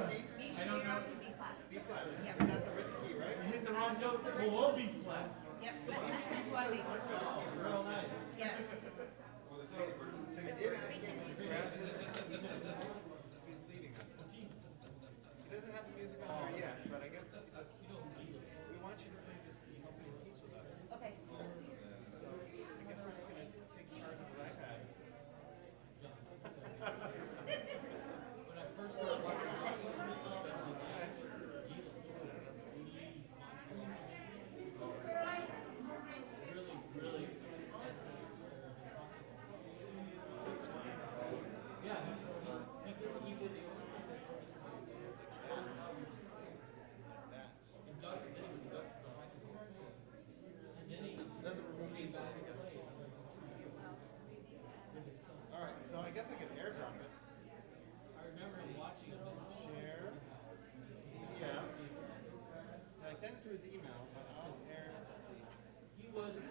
key? I don't know. B flat. B flat. Yep. That's the written key, right? You hit the wrong note. We'll B flat. Yep. B flat is a much better key for All us. night. Yes. I did ask him to grab his he's leading us. He doesn't have the music on there yet, but I guess we want you to play this opening piece with us. Okay. So I guess we're just gonna take charge of his iPad. When I first started watching really, yeah, he did the induct, then he was inducted from high school. And then he Doesn't remove me, I guess. All right, so I guess I can airdrop it. I remember watching him. Share. PDF. I sent it to his email, but I'll air. He was an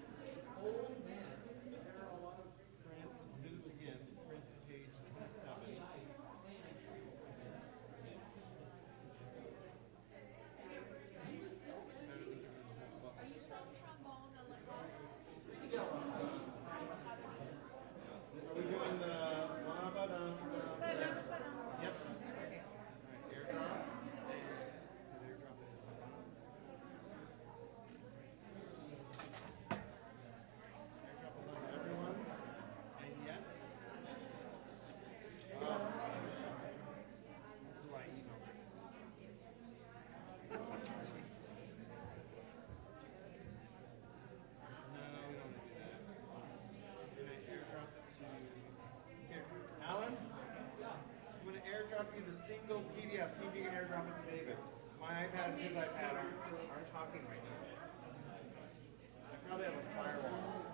old man. Print. Do this again. Print page 27. Are we doing the Yep. Okay. Alright, airdrop. Because airdrop it is my phone. Airdrop is on everyone. And yet. This is why I emailed it. No, we don't want to do that. Can I airdrop it to here? Alan? I'm going to airdrop you the single PDF. See if you can airdrop it to David. My iPad and his iPad aren't talking right now. I probably have a firewall.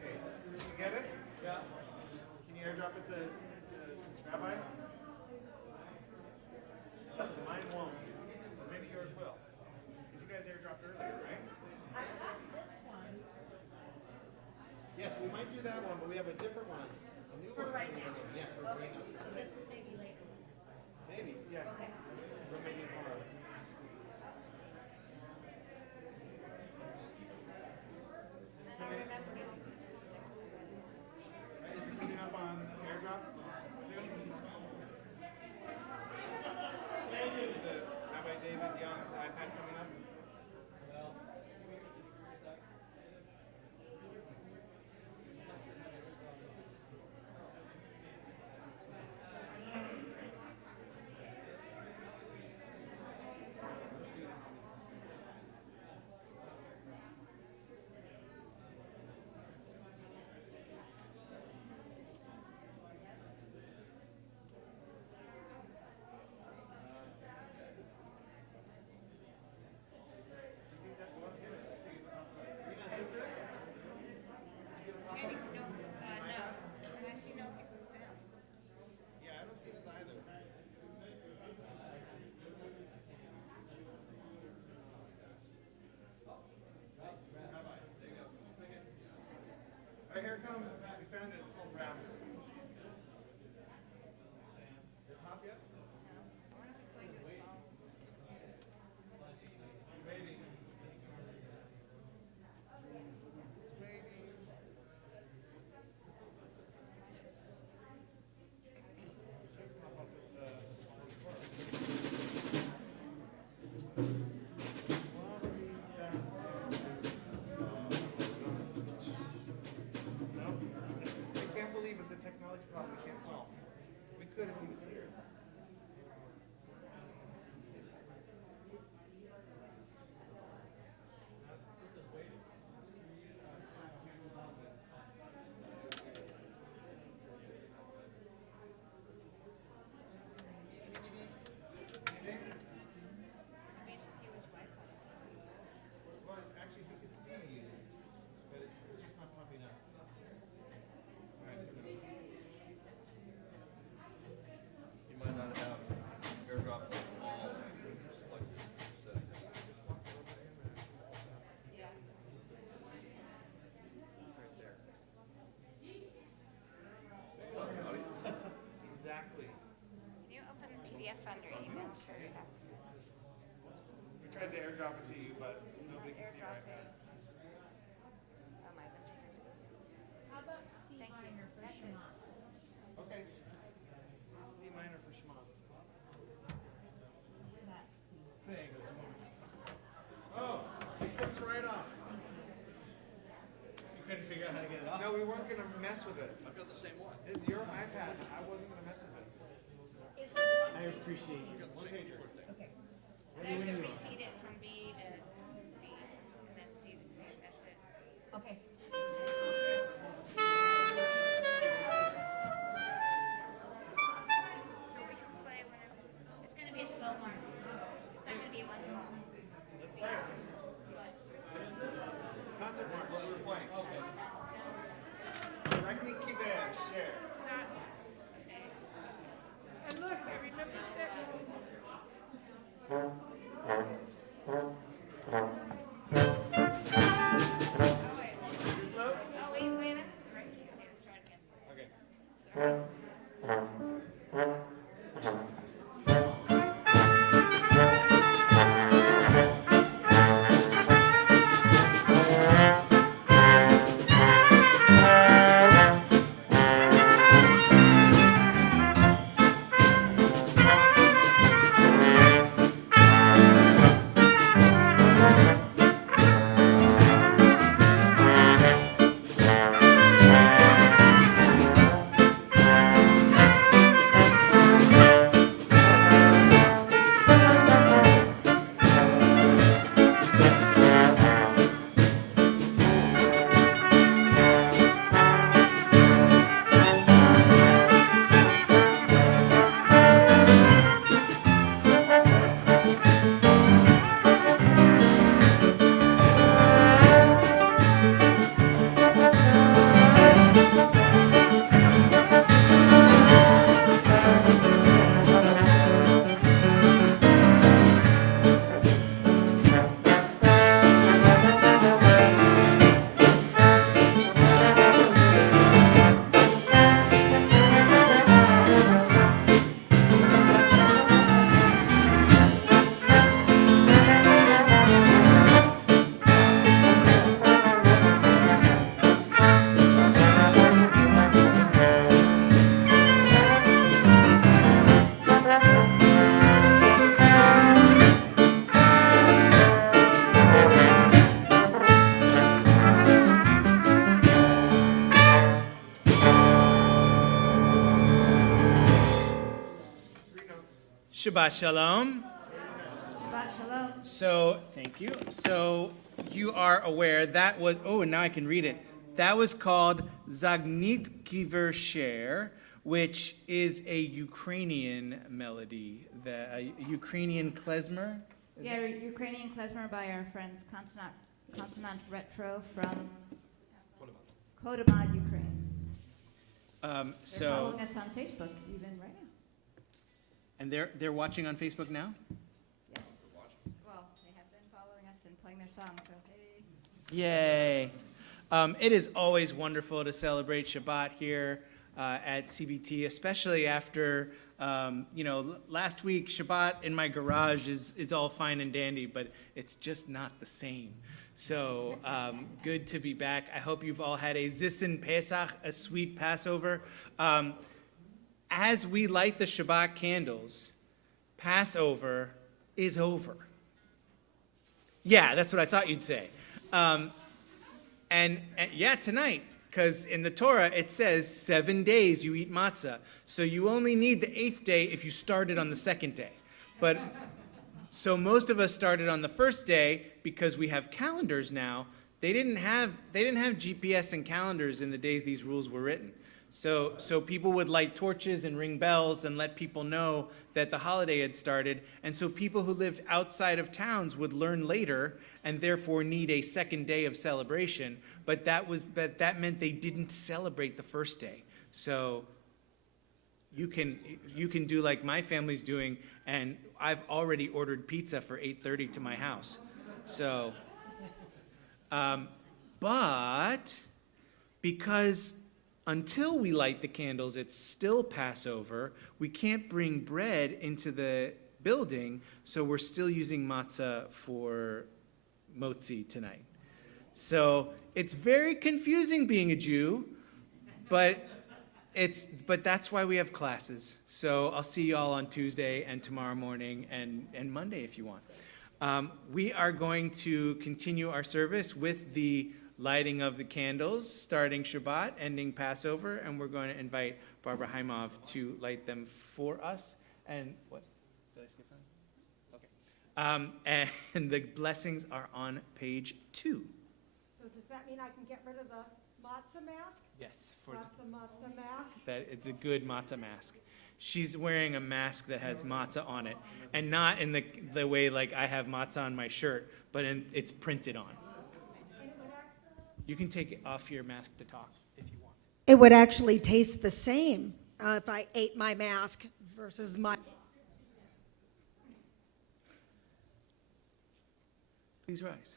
Okay, you get it? Yeah. Can you airdrop it to Rabbi? Mine won't. But maybe yours will. Because you guys airdropped earlier, right? I got this one Yes, we might do that one, but we have a different one. A new for one. right now. Yeah, for Okay. right now. So this is maybe later. Maybe, yeah. Okay. We're making it tomorrow. And I remember now. Is it coming up on airdrop? Is it Rabbi David Young's iPad coming up? Well, Yeah, I don't see his either. Rabbi, there you go. Okay. All right, here it comes. We found it. It's called Wraps. Hop yet? Waiting. It's waiting. Should pop up with the no? couldn't figure out how to get it off. No, we weren't gonna mess with it. I've got the same one. It's your iPad. I wasn't gonna mess with it. I appreciate you. One pager. Okay. There's a repeat it from B to B, and then C to C. That's it. Okay. So we can play whenever. It's going to be a slow march. It's not going to be a one song. Let's play it. But Concert march. What we were playing. Technique share. and look, I remember that. Just load. Oh, wait, that's right. Okay, let's try it again. Okay. Shabbat Shalom. Shabbat shalom. So, thank you. So, you are aware that was, oh, and now I can read it. That was called Zagnit Giver Sher, which is a Ukrainian melody, a Ukrainian klezmer. Yeah, Ukrainian klezmer by our friends Consonant Retro from Kodabad, Ukraine. They're So, following us on Facebook even right now. and they're watching on Facebook now? Yes. Well, they have been following us and playing their songs, so hey. Yay. It is always wonderful to celebrate Shabbat here at CBT, especially after, last week Shabbat in my garage is all fine and dandy, but it's just not the same. So good to be back. I hope you've all had a Zissen Pesach, a sweet Passover. As we light the Shabbat candles, Passover is over. Yeah, that's what I thought you'd say. And yeah, tonight, because in the Torah it says 7 days you eat matzah. So you only need the 8th day if you started on the 2nd day. But so most of us started on the first day because we have calendars now. They didn't have GPS and calendars in the days these rules were written. So people would light torches and ring bells and let people know that the holiday had started. And so people who lived outside of towns would learn later and therefore need a 2nd day of celebration. But that meant they didn't celebrate the first day. So you can do like my family's doing, and I've already ordered pizza for 8:30 to my house. So, but because until we light the candles, it's still Passover. We can't bring bread into the building, so we're still using matzah for motzi tonight. So it's very confusing being a Jew, but that's why we have classes. So I'll see you all on Tuesday and tomorrow morning and Monday if you want. We are going to continue our service with the lighting of the candles, starting Shabbat, ending Passover, and we're going to invite Barbara Heimov to light them for us. And what? Did I skip something? Okay. And the blessings are on page 2. So does that mean I can get rid of the matzah mask? Yes, for Matzah mask? that it's a good matzah mask. She's wearing a mask that has matzah on it, and not in the way like I have matzah on my shirt, but it's printed on. You can take it off your mask to talk if you want. It would actually taste the same if I ate my mask versus my... Please rise.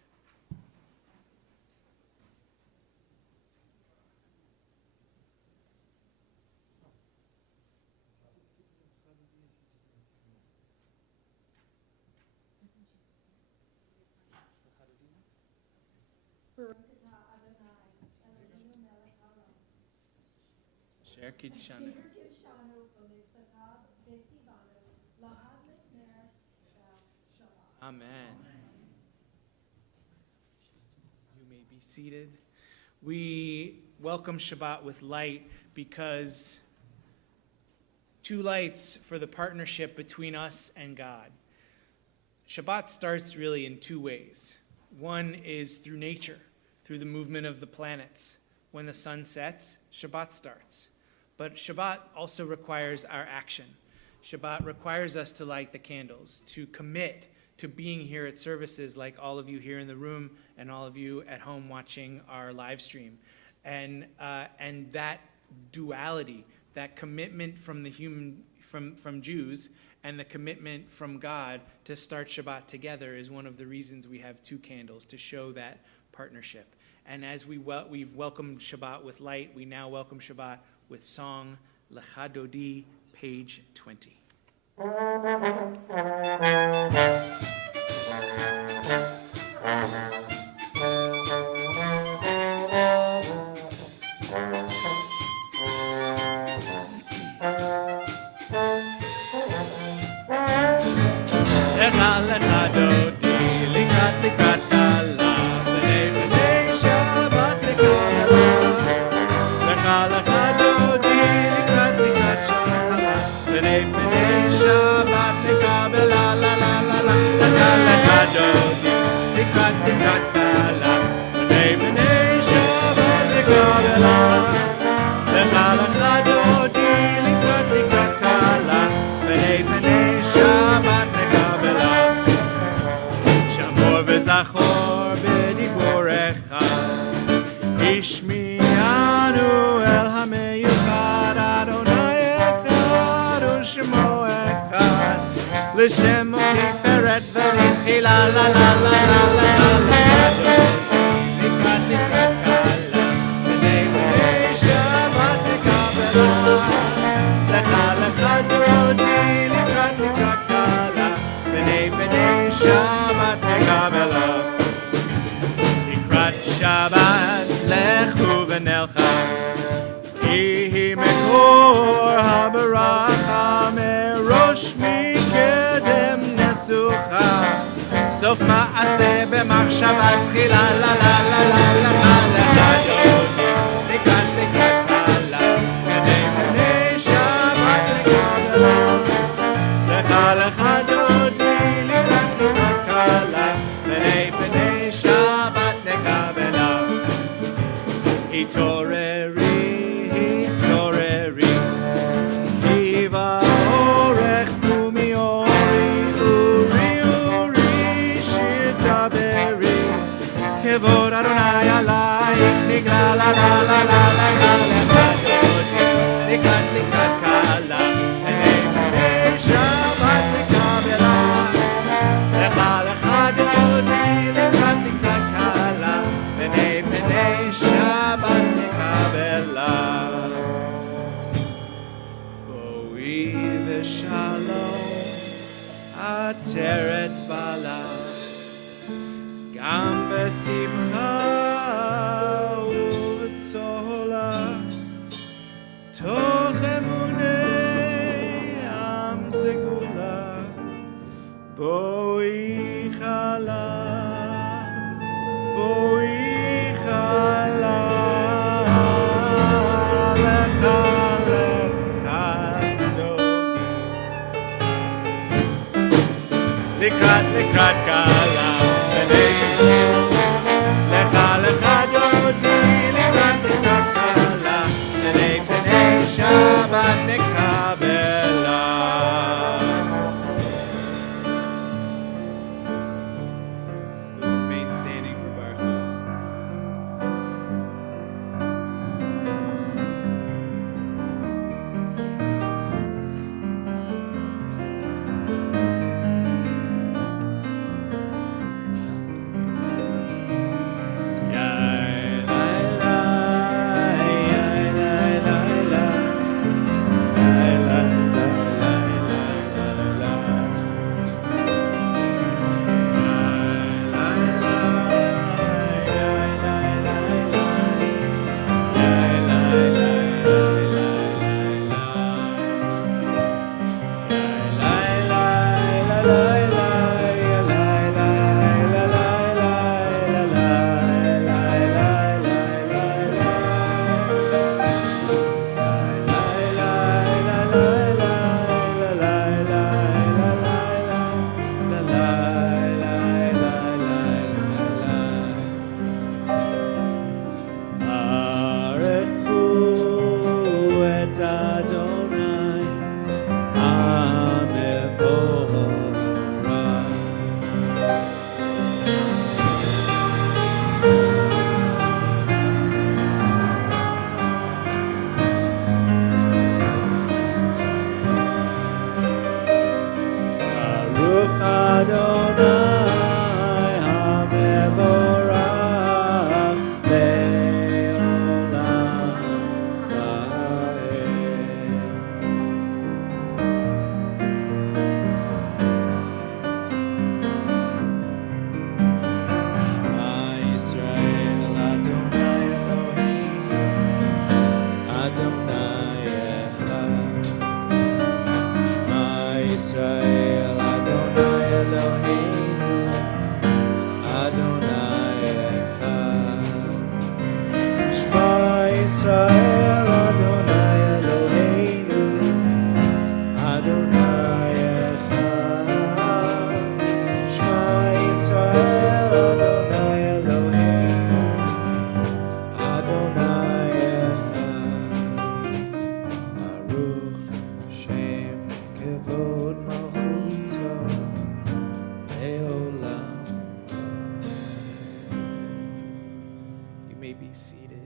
Share Kiddushanu. Amen. You may be seated. We welcome Shabbat with light because 2 lights for the partnership between us and God. Shabbat starts really in 2 ways. One is through nature, through the movement of the planets. When the sun sets, Shabbat starts. But Shabbat also requires our action. Shabbat requires us to light the candles, to commit to being here at services like all of you here in the room and all of you at home watching our live stream. And that duality, that commitment from from Jews and the commitment from God to start Shabbat together is one of the reasons we have 2 candles, to show that partnership. And as we've welcomed Shabbat with light, we now welcome Shabbat with song Lecha Dodi, page 20. Lecha Lecha Dodi, Likrat Kala, B'nei B'nei Shabbat Lekala. Lecha Lecha Dodi, Likrat Kala, B'nei B'nei Shabbat Lekala, la la la la. Lecha Lecha Dodi, Likrat Kala, B'nei B'nei Shabbat Lekala. Lecha Lecha Dodi, Likrat Kala, B'nei B'nei Shabbat Lekala. Shamor v'zachor b'diborecha, ishmi'anu el hameyuchad, Adonai echad u'shemo echad, l'shemo tiferet v'lichila, la la la la la la la. Likrat kala, b'nei b'nei Shabbat lekabela. Lecha lecha dodi, likrat kala, b'nei b'nei Shabbat lekabela. Likrat Shabbat lechu v'nelcha, Ihi mekor habaracha, merosh mikedem nesucha, sof ma'aseh b'machshava tchila, la la la la la lecha dodi, likrat kala, b'nei b'nei Shabbat lekabela. Lecha lecha dodi, likrat kala, b'nei b'nei Shabbat lekabela. Hitoreri, hitoreri, kiva orech pumiori, uri uri shir daberi, kevod Adonai alayich, nigla la la la la la la. Lecha dodi, likrat kala, b'nei b'nei Shabbat lekabela. Lecha lecha dodi, likrat kala, b'nei b'nei Shabbat lekabela. Boi v'shalom, ateret bala, gam b'simcha u'v'tzohor. Yisrael Adonai Eloheinu Adonai Echad. Shema Yisrael Adonai Eloheinu Adonai Echad. Baruch Shem Kevod Malchuto Leolam. You may be seated.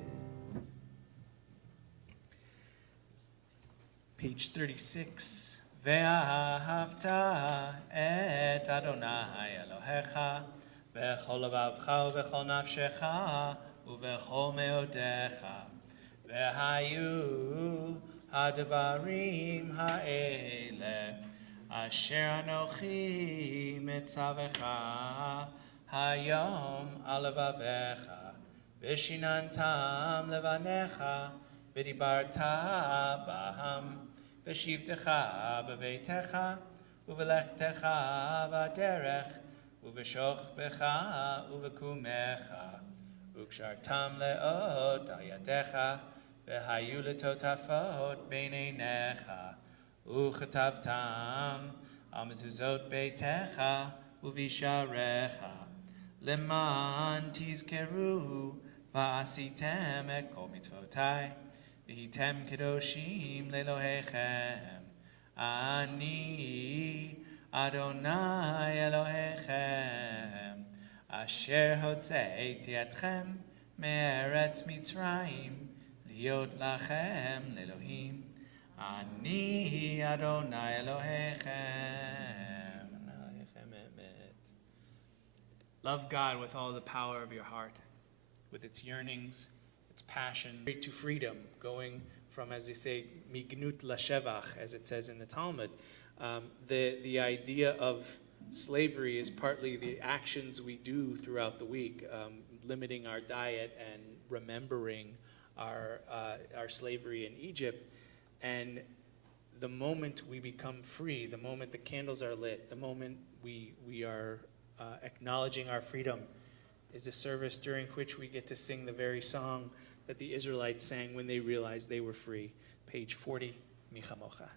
Page 36. Ve'ahavta et Adonai Elohecha v'chol levavcha u'v'chol nafshecha u'v'chol meodecha ve'hayu ha'devarim ha'ele asher anochi mitzavecha hayom al levavecha v'shinantam levanecha v'dibarta baham v'shivtecha b'veitecha u'v'lechtecha v'aderech u'v'shochbecha u'v'kumecha u'kshartam le'ot al yadecha v'hayu letotafot b'neinecha u'chatavtam al mezuzot beitecha u'visharecha leman tizkeru v'asitem et kol mitzvotai v'hitem kedoshim le'Elohechem ani Adonai Elohechem asher hotzeiti etchem me'eretz Mitzrayim liot lachem le'Elohim ani Adonai Elohechem Elohechem emet. Love God with all the power of your heart, with its yearnings, its passion, to freedom, going from, as they say, mignut lashevach, as it says in the Talmud. The idea of slavery is partly the actions we do throughout the week, limiting our diet and remembering our slavery in Egypt. And the moment we become free, the moment the candles are lit, the moment we are acknowledging our freedom, is a service during which we get to sing the very song that the Israelites sang when they realized they were free. Page 40, Michamocha.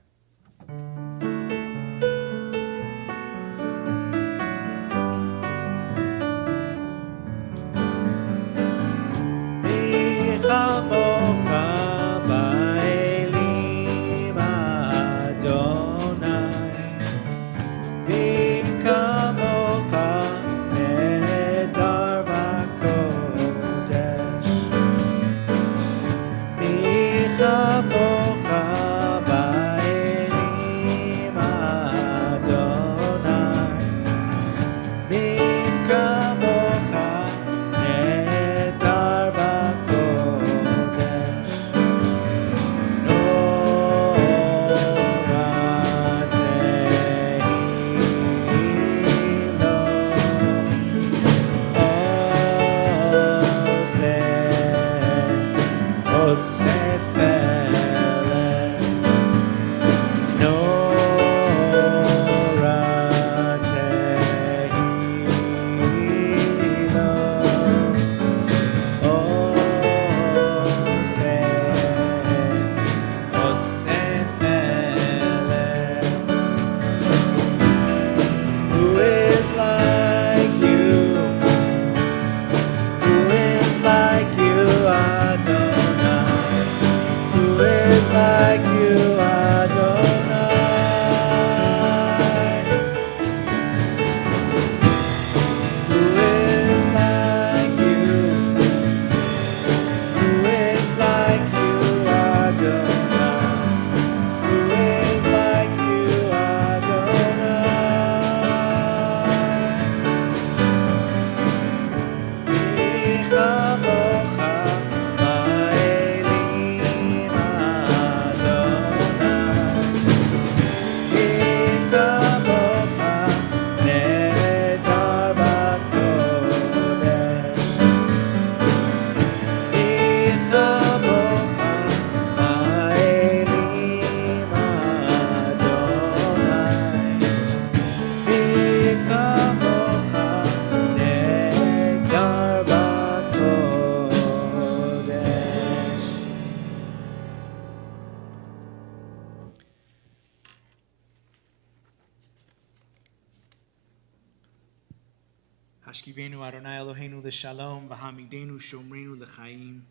Hashkivenu Adonai Eloheinu l'shalom, v'hamidenu shomrenu l'chaim.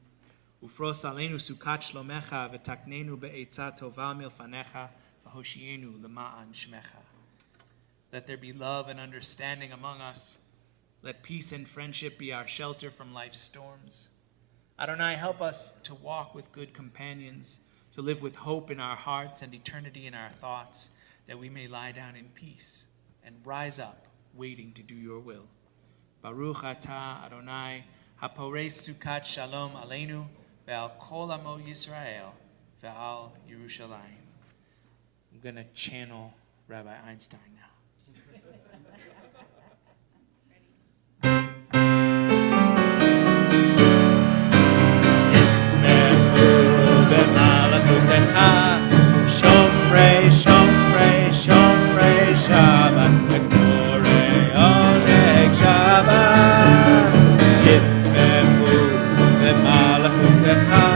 Ufros aleinu sukat shlomecha, v'taknenu be'etzah tova milfanecha, v'hoshienu l'ma'an shmecha. Let there be love and understanding among us. Let peace and friendship be our shelter from life's storms. Adonai, help us to walk with good companions, to live with hope in our hearts and eternity in our thoughts, that we may lie down in peace and rise up, waiting to do your will. Baruch atah Adonai, haporei sukat shalom aleinu, ve'al kol amo Yisrael, ve'al Yerushalayim. I'm going to channel Rabbi Einstein now. Shomrei, Shomrei, Shomrei Shabbat, V'korei Oneg Shabbat. Yismechu B'malachutecha.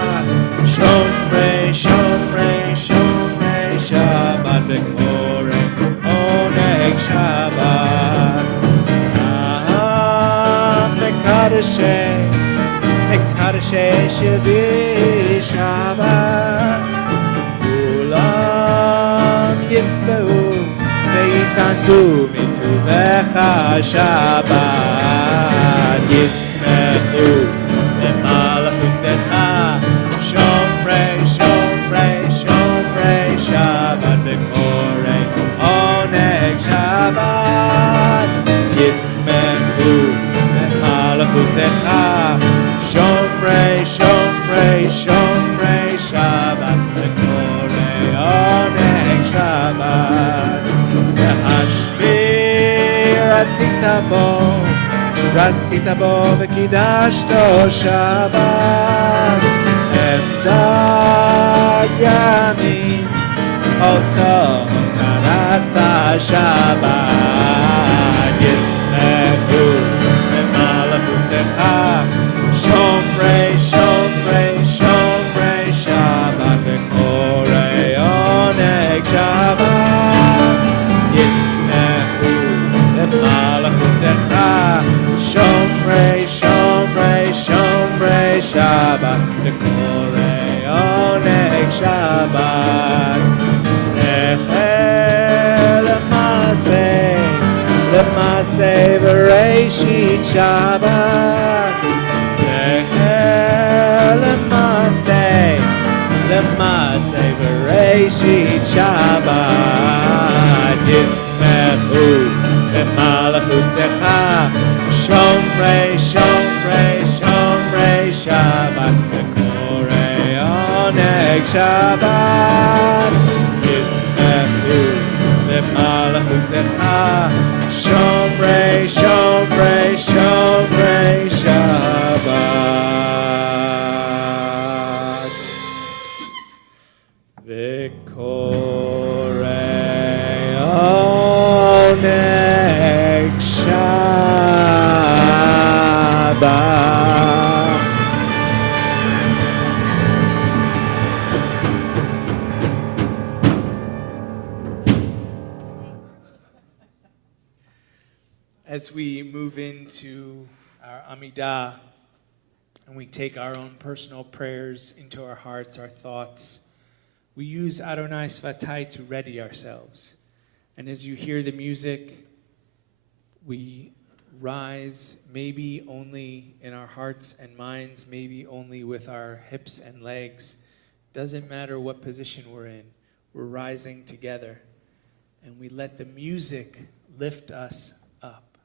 Shomrei, Shomrei, Shomrei Shabbat, V'korei Oneg Shabbat. Mekadeshei, Mekadeshei Shvi Shabbat. Yisbehu ve'yitandu mituvecha Shabbat. Yismechu b'malachutecha. Shomrei, Shomrei, Shomrei Shabbat. V'korei oneg Shabbat. Yismechu b'malachutecha. Shomrei, Shomrei, Shomrei Shabbat. V'korei oneg Shabbat. V'hashvir ratzita bo v'kidashto Shabbat. Emdad yamin oto karata Shabbat. Yismechu b'malachutecha. Shomrei, Shomrei, Shomrei Shabbat. V'korei oneg Shabbat. Yismechu b'malachutecha. Shomrei, Shomrei, Shomrei Shabbat. V'korei oneg Shabbat. Zecher l'maseh v'reishit Shabbat. Zecher l'maseh v'reishit Shabbat. Yismechu b'malachutecha. Shomrei, Shomrei, Shomrei Shabbat. V'korei oneg Shabbat. Yismechu b'malachutecha. Shomrei, Shomrei, Shomrei Shabbat. V'korei oneg Shabbat. As we move into our Amidah and we take our own personal prayers into our hearts, our thoughts, we use Adonai Svatai to ready ourselves. And as you hear the music, we rise, maybe only in our hearts and minds, maybe only with our hips and legs. Doesn't matter what position we're in. We're rising together. And we let the music lift us up.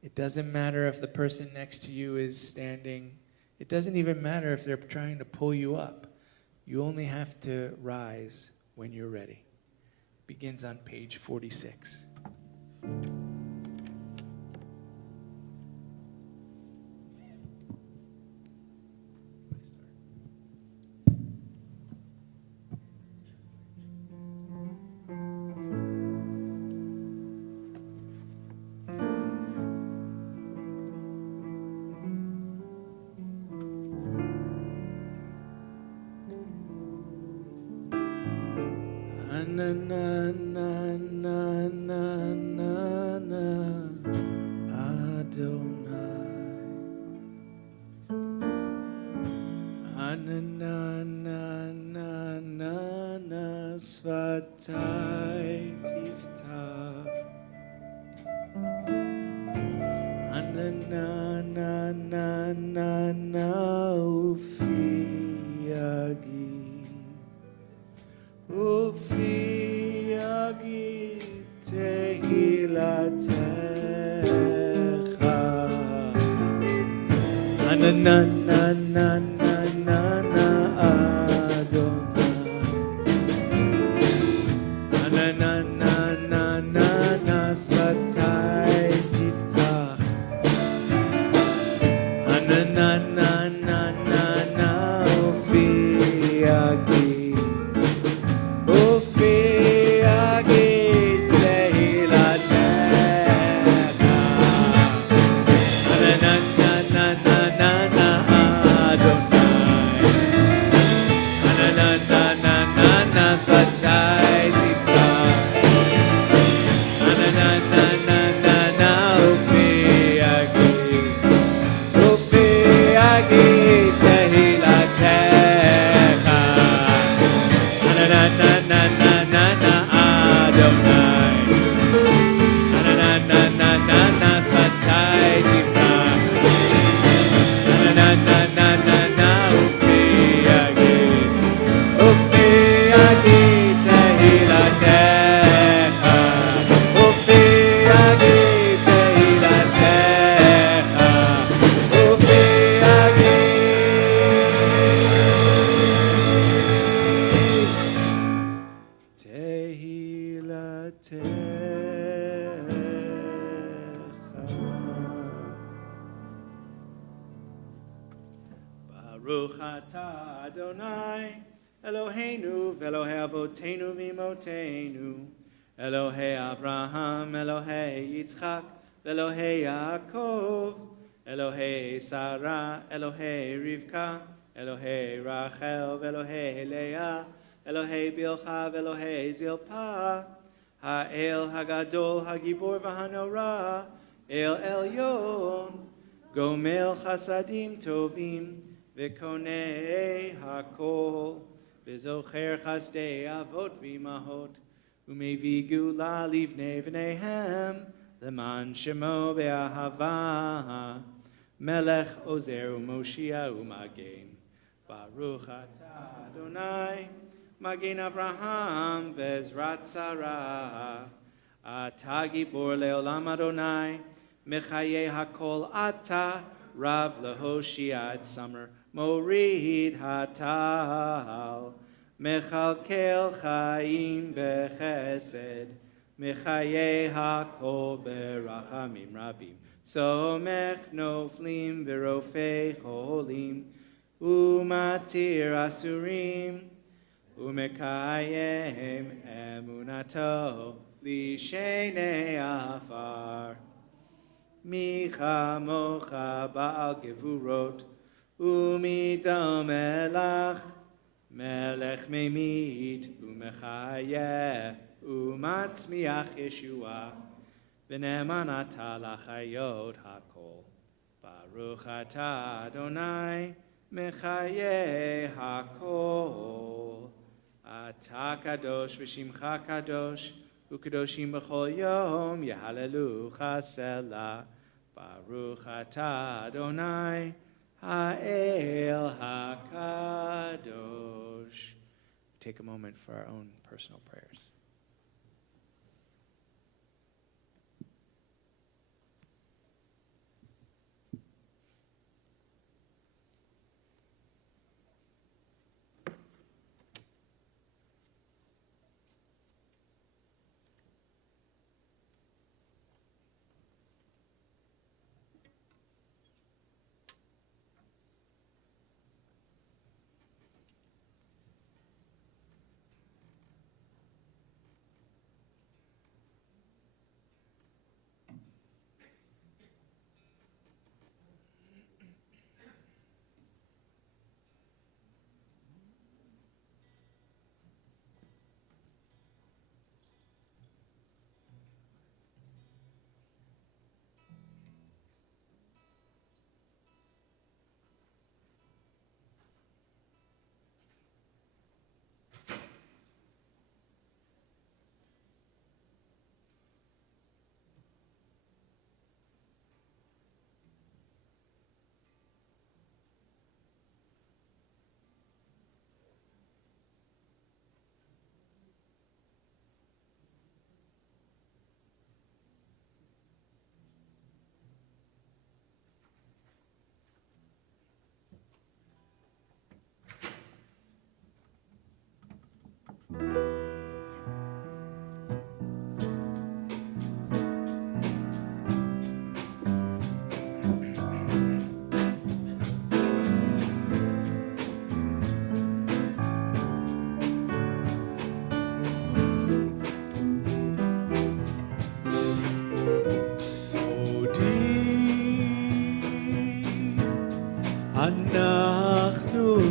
It doesn't matter if the person next to you is standing. It doesn't even matter if they're trying to pull you up. You only have to rise when you're ready. It begins on page 46. Na na na na na na na Ananana svatai tiftach. Ananana ufi agi tehilatecha. Ananana Ananana svatai tiftach. Ananana ufi agi tehilatecha. Ananana Adonai. Ananana svatai tiftach. Ananana ufi agi tehilatecha. Ananana Adonai. Ananana svatai tiftach. Ananana ufi agi tehilatecha. Ufi agi tehilatecha. Ufi agi Baruch atah Adonai Eloheinu v'Elohei Avotenu v'Imotenu Elohei Avraham, Elohei Yitzchak, Elohei Yaakov, Elohei Sarah, Elohei Rivka, Elohei Rachel, Elohei Leah, Elohei Bilha, Elohei Zilpah, Ha'el Hagadol, Hagibor v'Hanora, El Elyon, Gomel Chasadim Tovim, V'Konei Hakol, V'Zocher Chasdei Avot v'Imahot, Umevi Gula Livnei V'neihem, Leman Shemo Be'ahava, Melech Ozer U'Moshia U'Magen, Baruch Atah Adonai, Magen Avraham V'Ezrat Sarah, Atah Gibor Le'olam Adonai, Mechaye Hakol Atah, Rav Lehoshia et Summer, Morid Hatal, Mechalkel Chaim Bechesed, Mechaye Hakol Berachamim Rabim, Somech Noflim Verofei Cholim, Umatir Asurim, Umekayem Emunato, Lishenei Afar, Micha Mocha Baal Gevurot, Umidam Melach, Melech Memit, Umechayeh, Umatzmiach Yeshua, V'ne'eman atah lachayot hakol. Baruch atah Adonai, Mechayeh hakol. Atah kadosh v'shimcha kadosh, u'kadoshim b'chol yom, Yehallelu Selah. Baruch atah Adonai, Ha'el HaKadosh. Take a moment for our own personal prayers.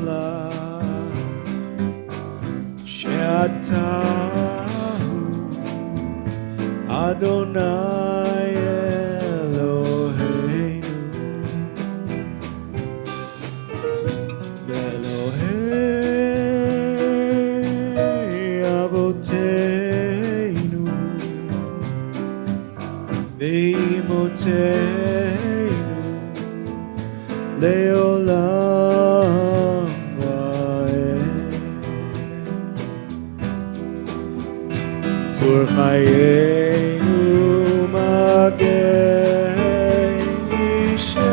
לך שאתה הוא אדוני אלוהינו ואלוהי אבותינו ואימותינו לעולם ועד. צור חיינו מגן אישנו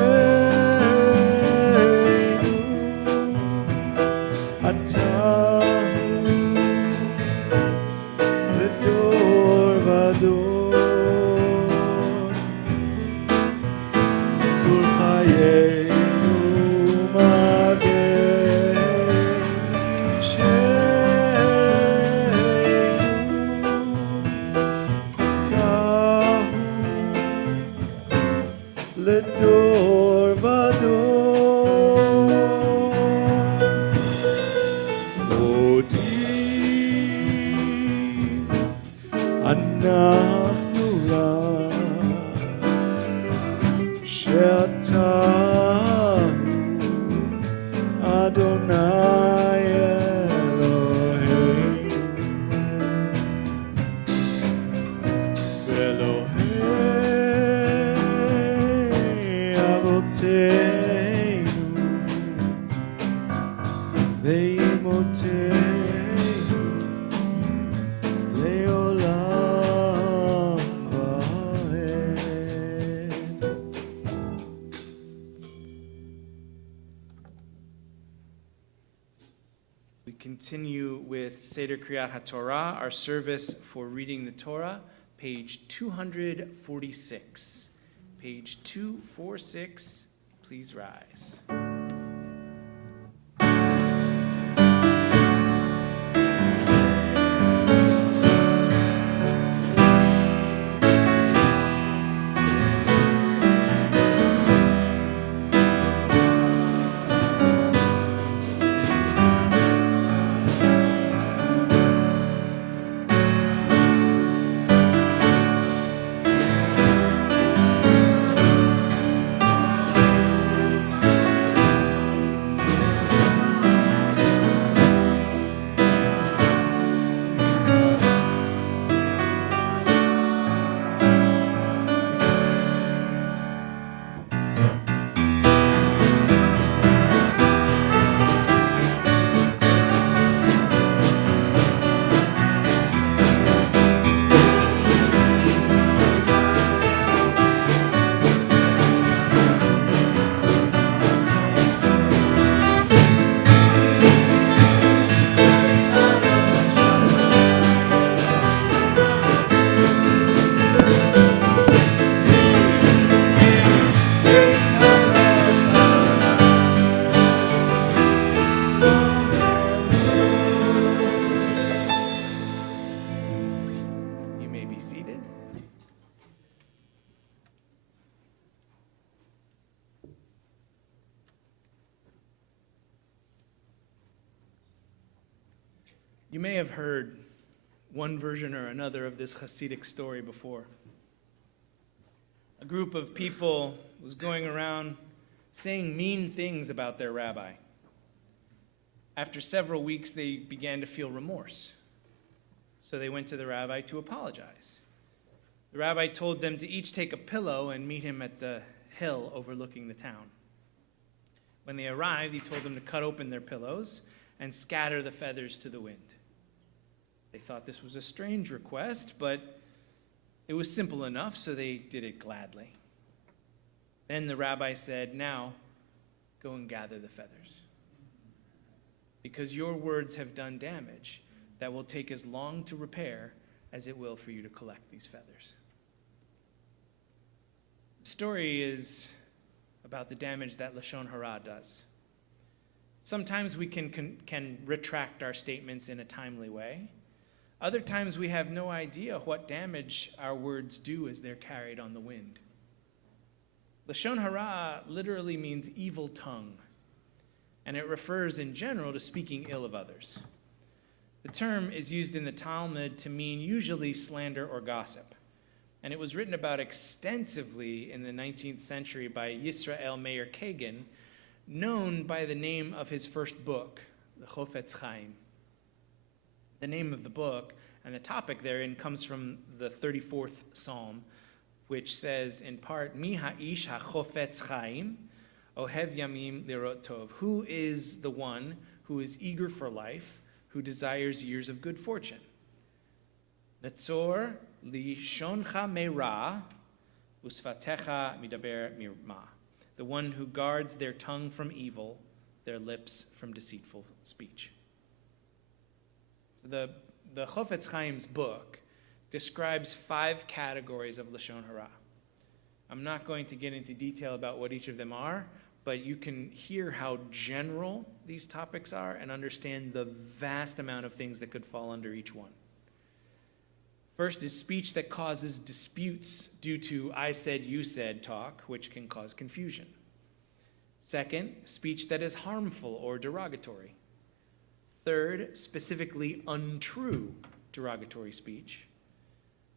אתה לדור ודור. צור חיינו מגן אישנו לדור ודור. מודים אנחנו לך שאתה אדוני אלוהינו ואלוהי אבותינו ואימותינו לעולם ועד. We continue with Seder Kriyat HaTorah, our service for reading the Torah, page 246. Page 246, please rise. You may be seated. You may have heard one version or another of this Hasidic story before. A group of people was going around saying mean things about their rabbi. After several weeks, they began to feel remorse. So they went to the rabbi to apologize. The rabbi told them to each take a pillow and meet him at the hill overlooking the town. When they arrived, he told them to cut open their pillows and scatter the feathers to the wind. They thought this was a strange request, but it was simple enough, so they did it gladly. Then the rabbi said, "Now, go and gather the feathers. Because your words have done damage that will take as long to repair as it will for you to collect these feathers." The story is about the damage that Lashon Hara does. Sometimes we can retract our statements in a timely way. Other times we have no idea what damage our words do as they're carried on the wind. Lashon Hara literally means evil tongue. and it refers in general to speaking ill of others. The term is used in the Talmud to mean usually slander or gossip, and it was written about extensively in the 19th century by Yisrael Meir Kagan, known by the name of his first book, the Chofetz Chaim. The name of the book and the topic therein comes from the 34th Psalm, which says in part, Mi ha'ish ha'chofetz chaim, ohev yamim lirot tov. Who is the one who is eager for life, who desires years of good fortune? Netzor li shoncha me'ra, usfatecha midaber mirma. The one who guards their tongue from evil, their lips from deceitful speech. So the Chofetz Chaim's book describes 5 categories of Lashon Hara. I'm not going to get into detail about what each of them are, but you can hear how general these topics are and understand the vast amount of things that could fall under each one. First is speech that causes disputes due to I said, you said talk, which can cause confusion. Second, speech that is harmful or derogatory. Third, specifically untrue derogatory speech.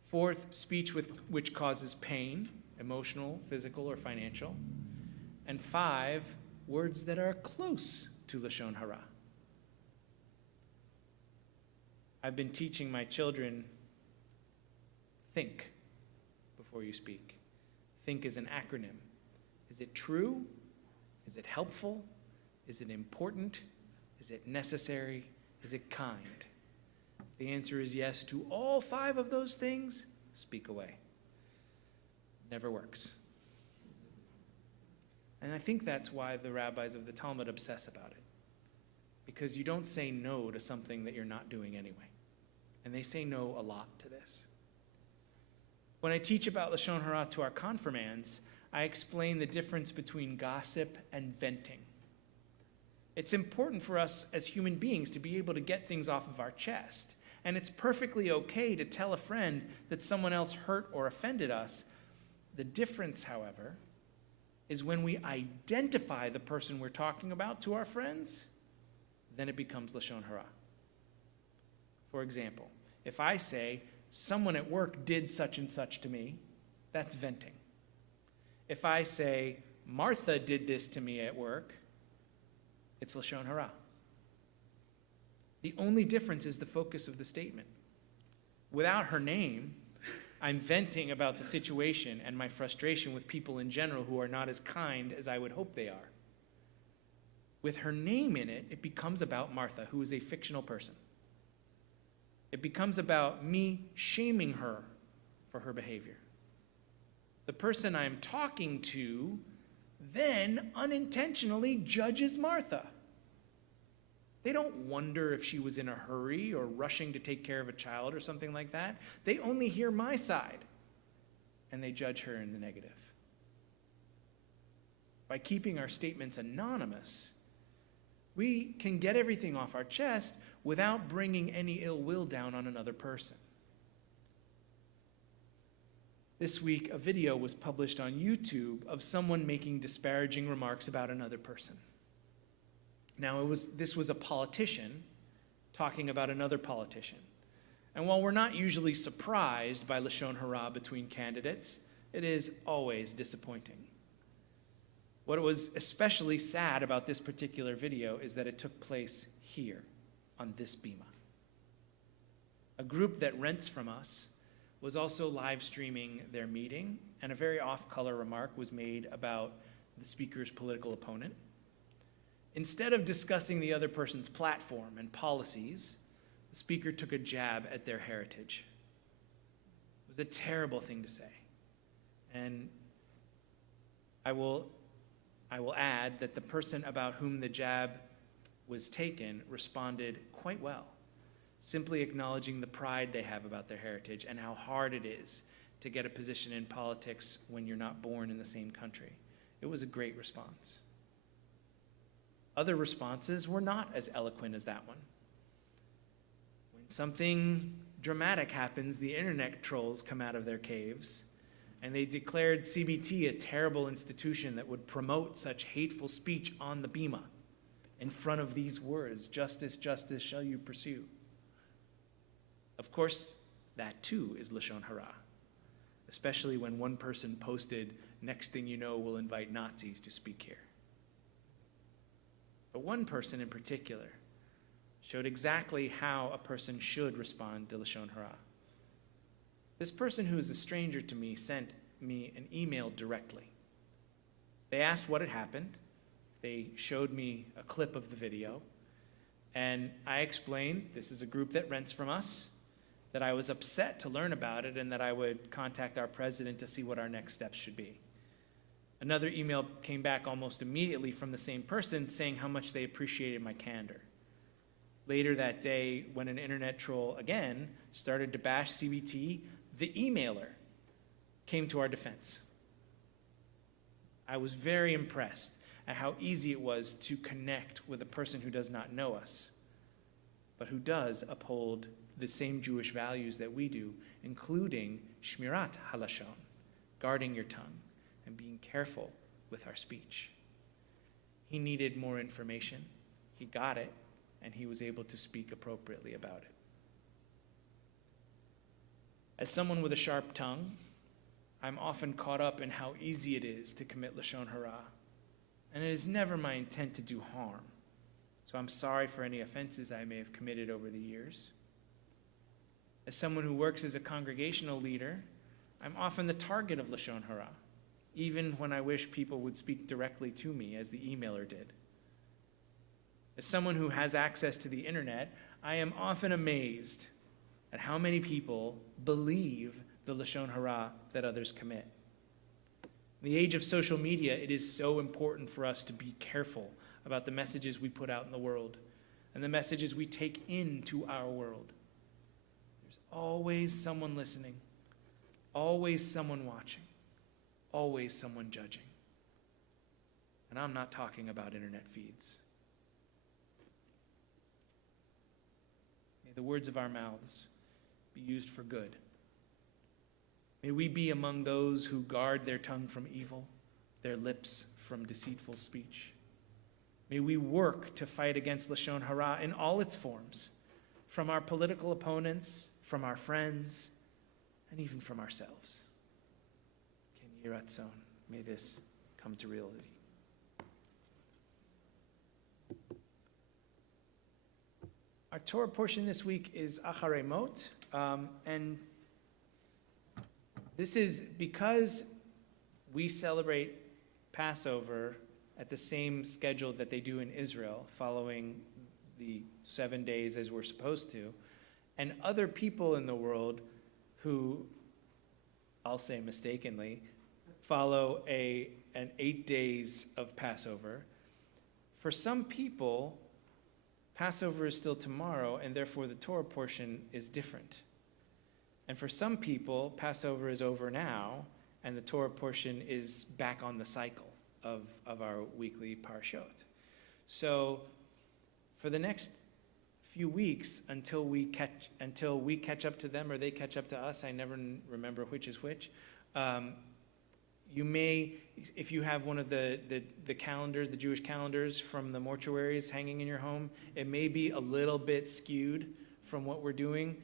Fourth, speech which causes pain, emotional, physical, or financial. And 5, words that are close to Lashon Hara. I've been teaching my children, think before you speak. Think is an acronym. Is it true? Is it helpful? Is it important? Is it necessary? Is it kind? If the answer is yes to all 5 of those things, speak away. Never works. And I think that's why the rabbis of the Talmud obsess about it. Because you don't say no to something that you're not doing anyway. And they say no a lot to this. When I teach about Lashon Hara to our confirmands, I explain the difference between gossip and venting. It's important for us as human beings to be able to get things off of our chest. And it's perfectly okay to tell a friend that someone else hurt or offended us. The difference, however, is when we identify the person we're talking about to our friends, then it becomes Lashon Hara. For example, if I say, someone at work did such and such to me, that's venting. If I say, Martha did this to me at work, it's Lashon Hara. The only difference is the focus of the statement. Without her name, I'm venting about the situation and my frustration with people in general who are not as kind as I would hope they are. With her name in it, it becomes about Martha, who is a fictional person. It becomes about me shaming her for her behavior. The person I'm talking to then unintentionally judges Martha. They don't wonder if she was in a hurry or rushing to take care of a child or something like that. They only hear my side, and they judge her in the negative. By keeping our statements anonymous, we can get everything off our chest without bringing any ill will down on another person. This week, a video was published on YouTube of someone making disparaging remarks about another person. Now, this was a politician talking about another politician. And while we're not usually surprised by Lashon Hara between candidates, it is always disappointing. What was especially sad about this particular video is that it took place here, on this bima. A group that rents from us was also live streaming their meeting, and a very off-color remark was made about the speaker's political opponent. Instead of discussing the other person's platform and policies, the speaker took a jab at their heritage. It was a terrible thing to say. And I will add that the person about whom the jab was taken responded quite well, simply acknowledging the pride they have about their heritage and how hard it is to get a position in politics when you're not born in the same country. It was a great response. Other responses were not as eloquent as that one. When something dramatic happens, the internet trolls come out of their caves, and they declared CBT a terrible institution that would promote such hateful speech on the bima. in front of these words, justice, justice shall you pursue. Of course, that too is Lashon Hara, especially when one person posted, next thing you know, we'll invite Nazis to speak here. But one person in particular showed exactly how a person should respond to Lashon Hara. This person, who is a stranger to me, sent me an email directly. They asked what had happened. They showed me a clip of the video, and I explained, this is a group that rents from us, that I was upset to learn about it and that I would contact our president to see what our next steps should be. Another email came back almost immediately from the same person saying how much they appreciated my candor. Later that day, when an internet troll again started to bash CBT, the emailer came to our defense. I was very impressed at how easy it was to connect with a person who does not know us, but who does uphold the same Jewish values that we do, including Shmirat HaLashon, guarding your tongue and being careful with our speech. He needed more information. He got it, and he was able to speak appropriately about it. As someone with a sharp tongue, I'm often caught up in how easy it is to commit Lashon Hara, and it is never my intent to do harm. So I'm sorry for any offenses I may have committed over the years. As someone who works as a congregational leader, I'm often the target of Lashon Hara, even when I wish people would speak directly to me, as the emailer did. As someone who has access to the internet, I am often amazed at how many people believe the Lashon Hara that others commit. In the age of social media, it is so important for us to be careful about the messages we put out in the world and the messages we take into our world. There's always someone listening, always someone watching, always someone judging. And I'm not talking about internet feeds. May the words of our mouths be used for good. May we be among those who guard their tongue from evil, their lips from deceitful speech. May we work to fight against Lashon Hara in all its forms, from our political opponents, from our friends, and even from ourselves. Ken Yeh Ratzon, may this come to reality. Our Torah portion this week is Acharei Mot, and this is because we celebrate Passover at the same schedule that they do in Israel, following the 7 days as we're supposed to, and other people in the world who, I'll say mistakenly, follow an 8 days of Passover. For some people, Passover is still tomorrow, and therefore the Torah portion is different. And for some people, Passover is over now, and the Torah portion is back on the cycle of our weekly parashot. So for the next few weeks, until we catch up to them or they catch up to us, I never remember which is which, you may, if you have one of the calendars, the Jewish calendars from the mortuaries hanging in your home, it may be a little bit skewed from what we're doing.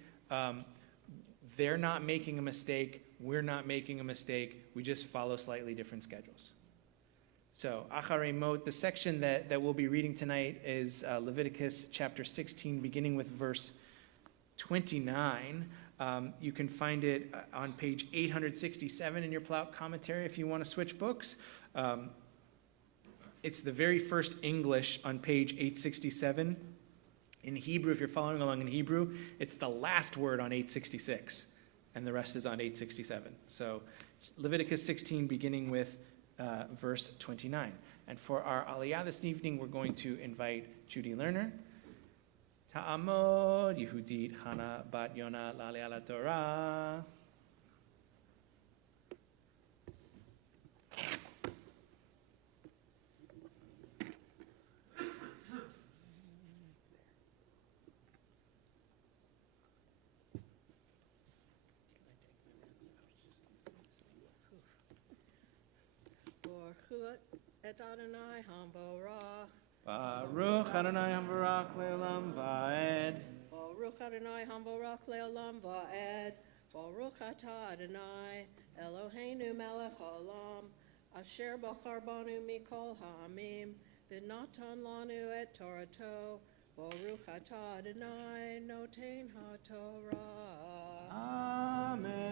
They're not making a mistake. We're not making a mistake. We just follow slightly different schedules. So, Acharei Mot, the section that we'll be reading tonight is Leviticus chapter 16, beginning with verse 29. You can find it on page 867 in your Plout commentary if you want to switch books. It's the very first English on page 867. In Hebrew, if you're following along in Hebrew, it's the last word on 866, and the rest is on 867. So Leviticus 16, beginning with verse 29. And for our Aliyah this evening, we're going to invite Judy Lerner. Ta'amod Yehudit Chana Bat Yona La'aliyah LaTorah. Borchut et Adonai Hamborach, Baruch Adonai Hamvarach Le'olam Va'ed. Baruch Adonai Hamvarach Le'olam Va'ed. Baruch Atah Adonai Eloheinu Melech Haolam Asher Bachar Banu Mikol Ha'amim V'natan Lanu Et Torato Baruch Atah Adonai Noten HaTorah. Amen.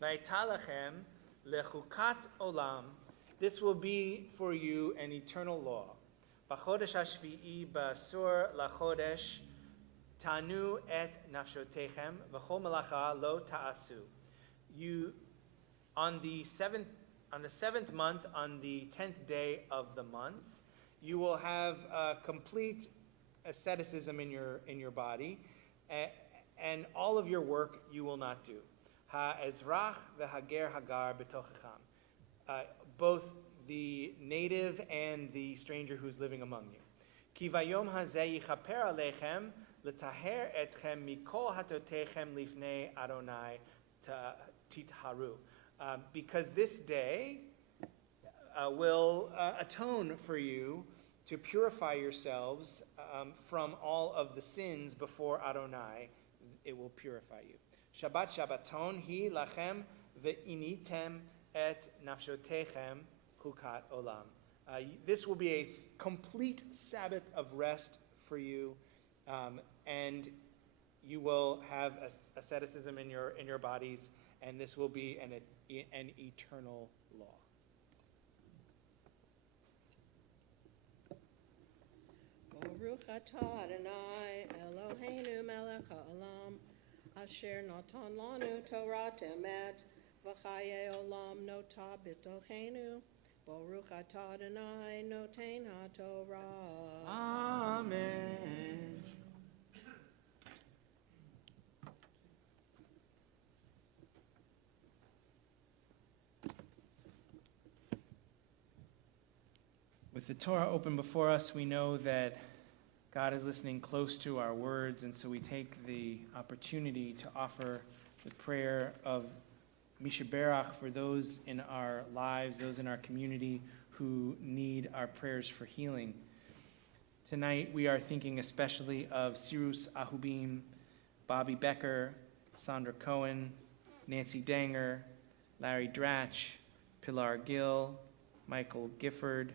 Vaytalachem lechukat olam. This will be for you an eternal law. B'chodesh hashvi'i ba'asur lachodesh tanu et nafshotechem v'chol melacha lo ta'asu. You on the seventh month, on the 10th day of the month, you will have complete asceticism in your body, and all of your work you will not do. Ha'ezrach v'hager hagar b'tochecham, both the native and the stranger who's living among you. Ki vayom hazeh yichaper aleichem l'taher etchem mikol hatotechem lifnei Adonai titharu. Because this day will atone for you to purify yourselves from all of the sins before Adonai. It will purify you. Shabbat Shabbaton hi lachem ve'initem et nafshotechem chukat olam. This will be a complete Sabbath of rest for you, and you will have asceticism in your bodies, and this will be an eternal law. Baruch Atah Adonai Eloheinu Melech Haolam Asher Natan Lanu Torah Temet V'chaye Olam Notah B'tochenu Baruch Atah Adonai Noten HaTorah. Amen. With the Torah open before us, we know that God is listening close to our words, and so we take the opportunity to offer the prayer of Mishaberach for those in our lives, those in our community who need our prayers for healing. Tonight, we are thinking especially of Sirus Ahubim, Bobby Becker, Sandra Cohen, Nancy Danger, Larry Dratch, Pilar Gill, Michael Gifford,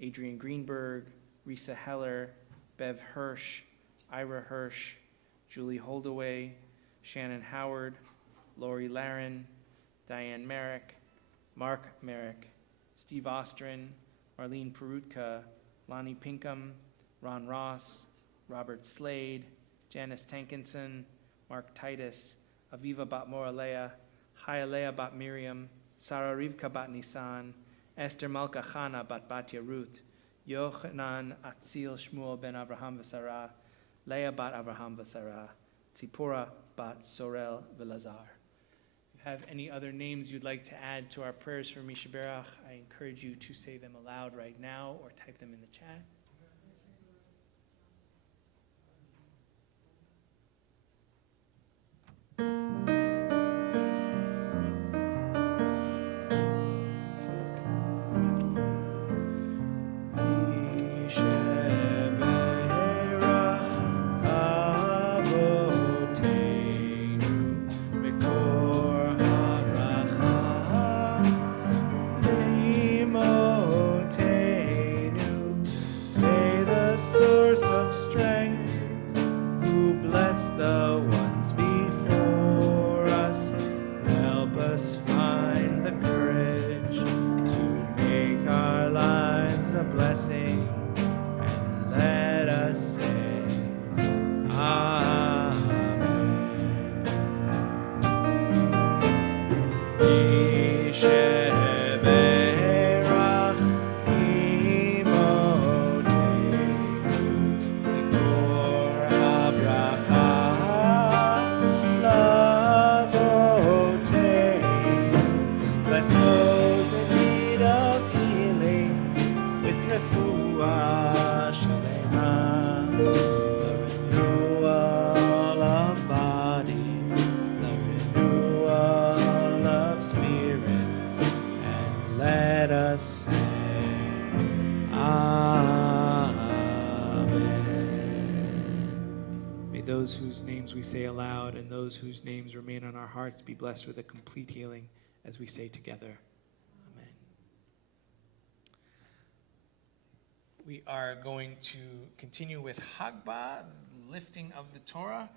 Adrian Greenberg, Risa Heller, Bev Hirsch, Ira Hirsch, Julie Holdaway, Shannon Howard, Lori Laren, Diane Merrick, Mark Merrick, Steve Ostrin, Marlene Perutka, Lonnie Pinkham, Ron Ross, Robert Slade, Janice Tankinson, Mark Titus, Aviva Bat Moralea, Hayalea Bat Miriam, Sarah Rivka Bat Nisan, Esther Malka Chana Bat Batya Ruth, Yochanan Atzil Shmuel Ben Avraham V'Sarah, Leah Bat Avraham V'Sarah, Tzipora Bat Sorel V'Lazar. If you have any other names you'd like to add to our prayers for Mishaberach, I encourage you to say them aloud right now or type them in the chat. let us say, Amen. May those whose names we say aloud and those whose names remain on our hearts be blessed with a complete healing as we say together, Amen. We are going to continue with Hagbah, lifting of the Torah.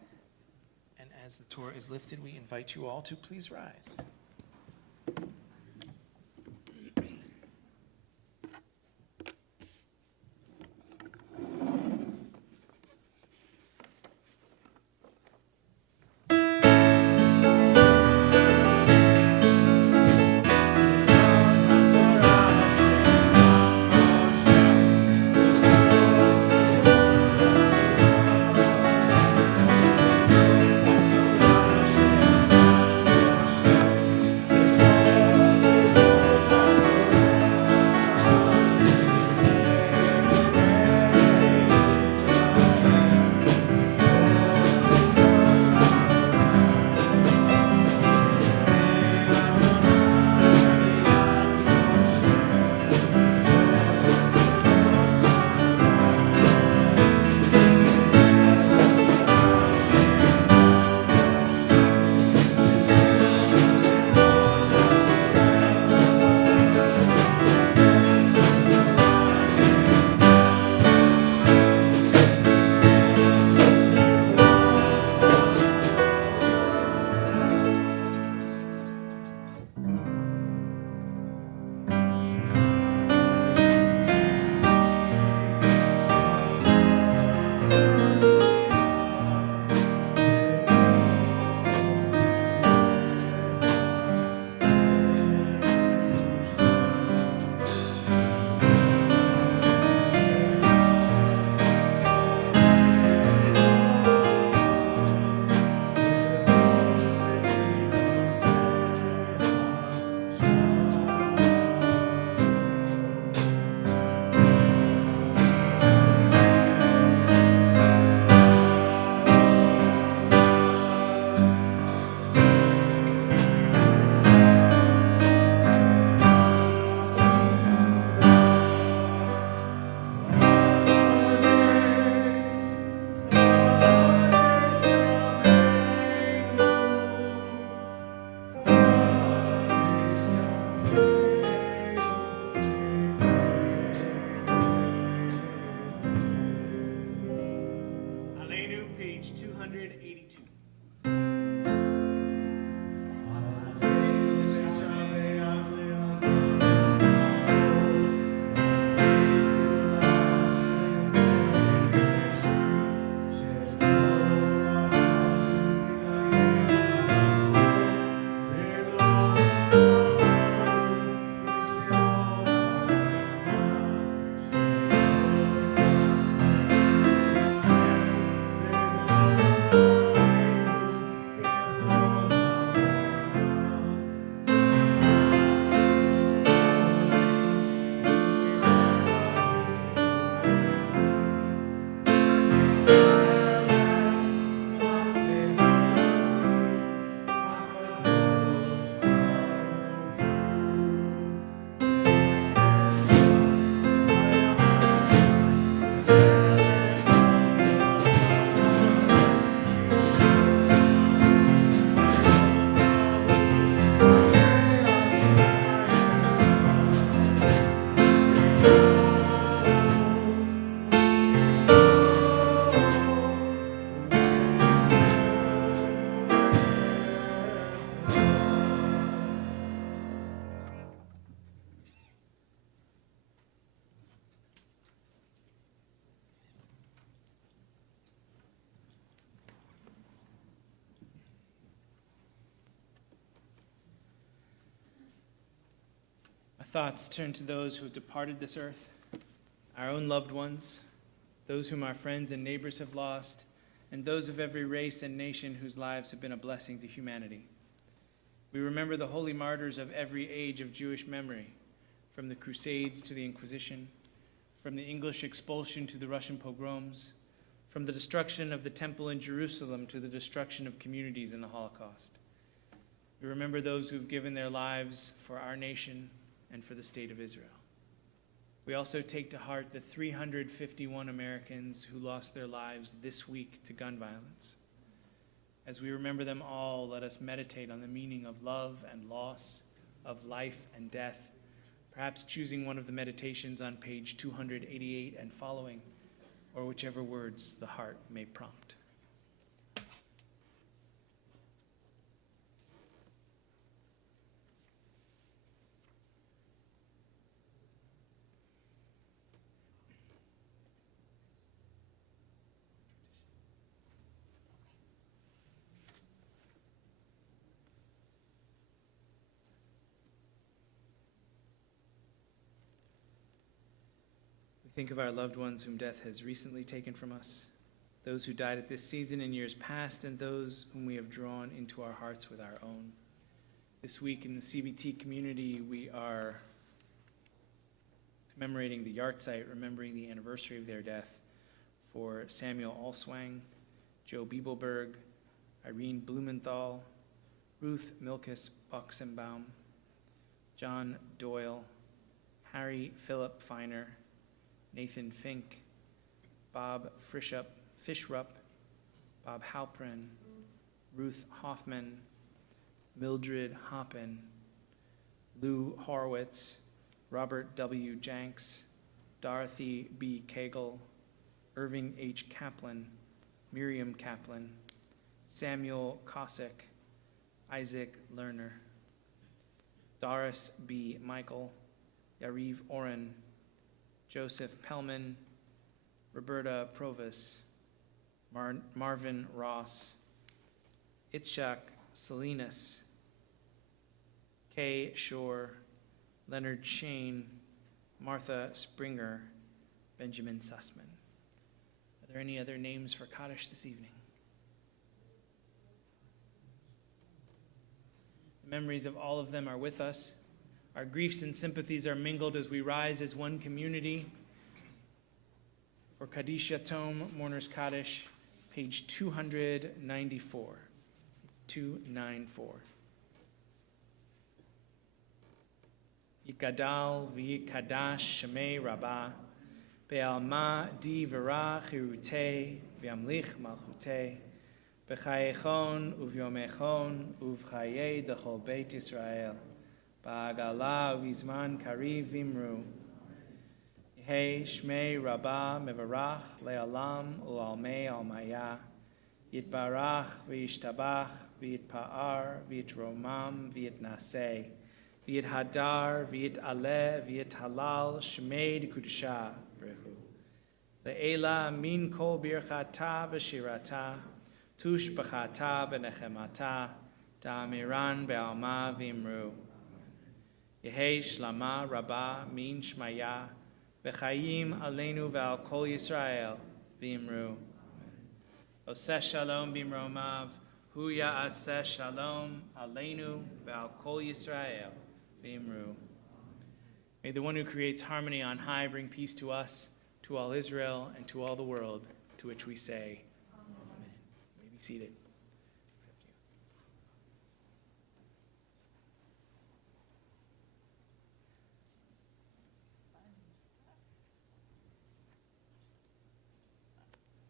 And as the Torah is lifted, we invite you all to please rise. Page 282. Thoughts turn to those who have departed this earth, our own loved ones, those whom our friends and neighbors have lost, and those of every race and nation whose lives have been a blessing to humanity. We remember the holy martyrs of every age of Jewish memory, from the Crusades to the Inquisition, from the English expulsion to the Russian pogroms, from the destruction of the temple in Jerusalem to the destruction of communities in the Holocaust. We remember those who've given their lives for our nation, and for the state of Israel. We also take to heart the 351 Americans who lost their lives this week to gun violence. As we remember them all, let us meditate on the meaning of love and loss, of life and death, perhaps choosing one of the meditations on page 288 and following, or whichever words the heart may prompt. Think of our loved ones whom death has recently taken from us, those who died at this season in years past, and those whom we have drawn into our hearts with our own. This week in the CBT community, we are commemorating the yahrzeit, remembering the anniversary of their death for Samuel Alswang, Joe Biebelberg, Irene Blumenthal, Ruth Milkus Boxenbaum, John Doyle, Harry Philip Feiner, Nathan Fink, Bob Fishrup, Bob Halprin, Ruth Hoffman, Mildred Hoppin, Lou Horowitz, Robert W. Janks, Dorothy B. Cagle, Irving H. Kaplan, Miriam Kaplan, Samuel Kosick, Isaac Lerner, Doris B. Michael, Yariv Oren, Joseph Pellman, Roberta Provis, Marvin Ross, Itzhak Salinas, Kay Shore, Leonard Shane, Martha Springer, Benjamin Sussman. Are there any other names for Kaddish this evening? The memories of all of them are with us. Our griefs and sympathies are mingled as we rise as one community. For Kaddish Yatom, Mourner's Kaddish, page 294. 294. Yikadal v'yikadash shemei rabbah, be'alma di v'ra chirutei, v'yamlich malchutei, b'chayechon uvyomechon uv'chayei dechol beit Yisrael, ba'agala u'izman kariv vimru, Yehei shmei rabbah mevarach le'alam u'almei almaya, yitbarach v'yishtabach v'yitpa'ar v'yitromam v'yitnaseh, v'yit hadar, v'yit aleh, v'yit halal, shmei d'kudusha, brechu. Le'ela min kol birchata v'shirata, tush b'chata v'nechemata, da'amiran be'alma v'imru. Yehei shlama rabba min shmaya, v'chayim aleinu v'al kol Yisrael v'imru. Oseh shalom b'imromav, hu ya'aseh shalom aleinu v'al kol Yisrael. May the one who creates harmony on high bring peace to us, to all Israel, and to all the world, to which we say, Amen. You may be seated.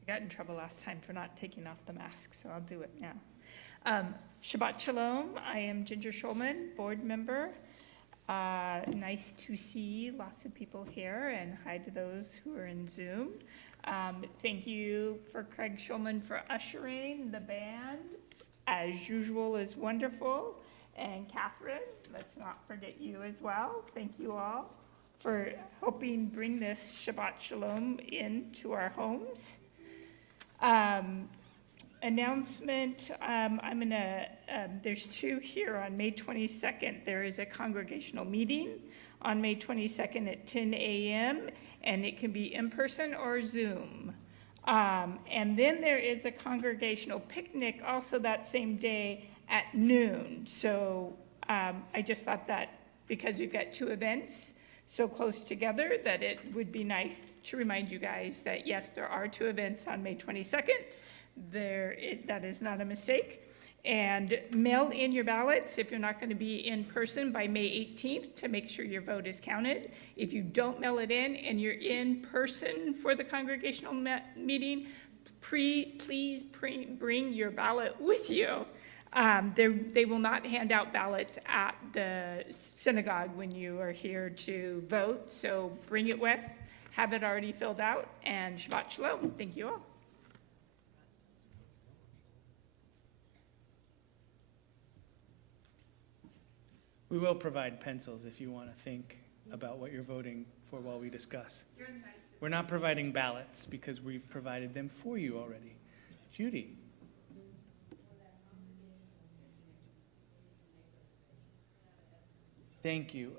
I got in trouble last time for not taking off the mask, so I'll do it now. Shabbat Shalom. I am Ginger Schulman, board member. Nice to see lots of people here, and hi to those who are in Zoom. Thank you for Craig Schulman for ushering the band. As usual is wonderful. And Catherine, let's not forget you as well. Thank you all for helping bring this Shabbat Shalom into our homes. Announcement, there's two here on May 22nd. There is a congregational meeting on May 22nd at 10 a.m., and it can be in person or Zoom. And then there is a congregational picnic also that same day at noon. So I just thought that because we've got two events so close together that it would be nice to remind you guys that yes, there are two events on May 22nd. That is not a mistake. And mail in your ballots if you're not going to be in person by May 18th to make sure your vote is counted. If you don't mail it in and you're in person for the congregational meeting, please bring your ballot with you. They will not hand out ballots at the synagogue when you are here to vote, so bring it with, have it already filled out, and Shabbat Shalom. Thank you all. We will provide pencils if you want to think about what you're voting for while we discuss. We're not providing ballots because we've provided them for you already. Judy. Thank you.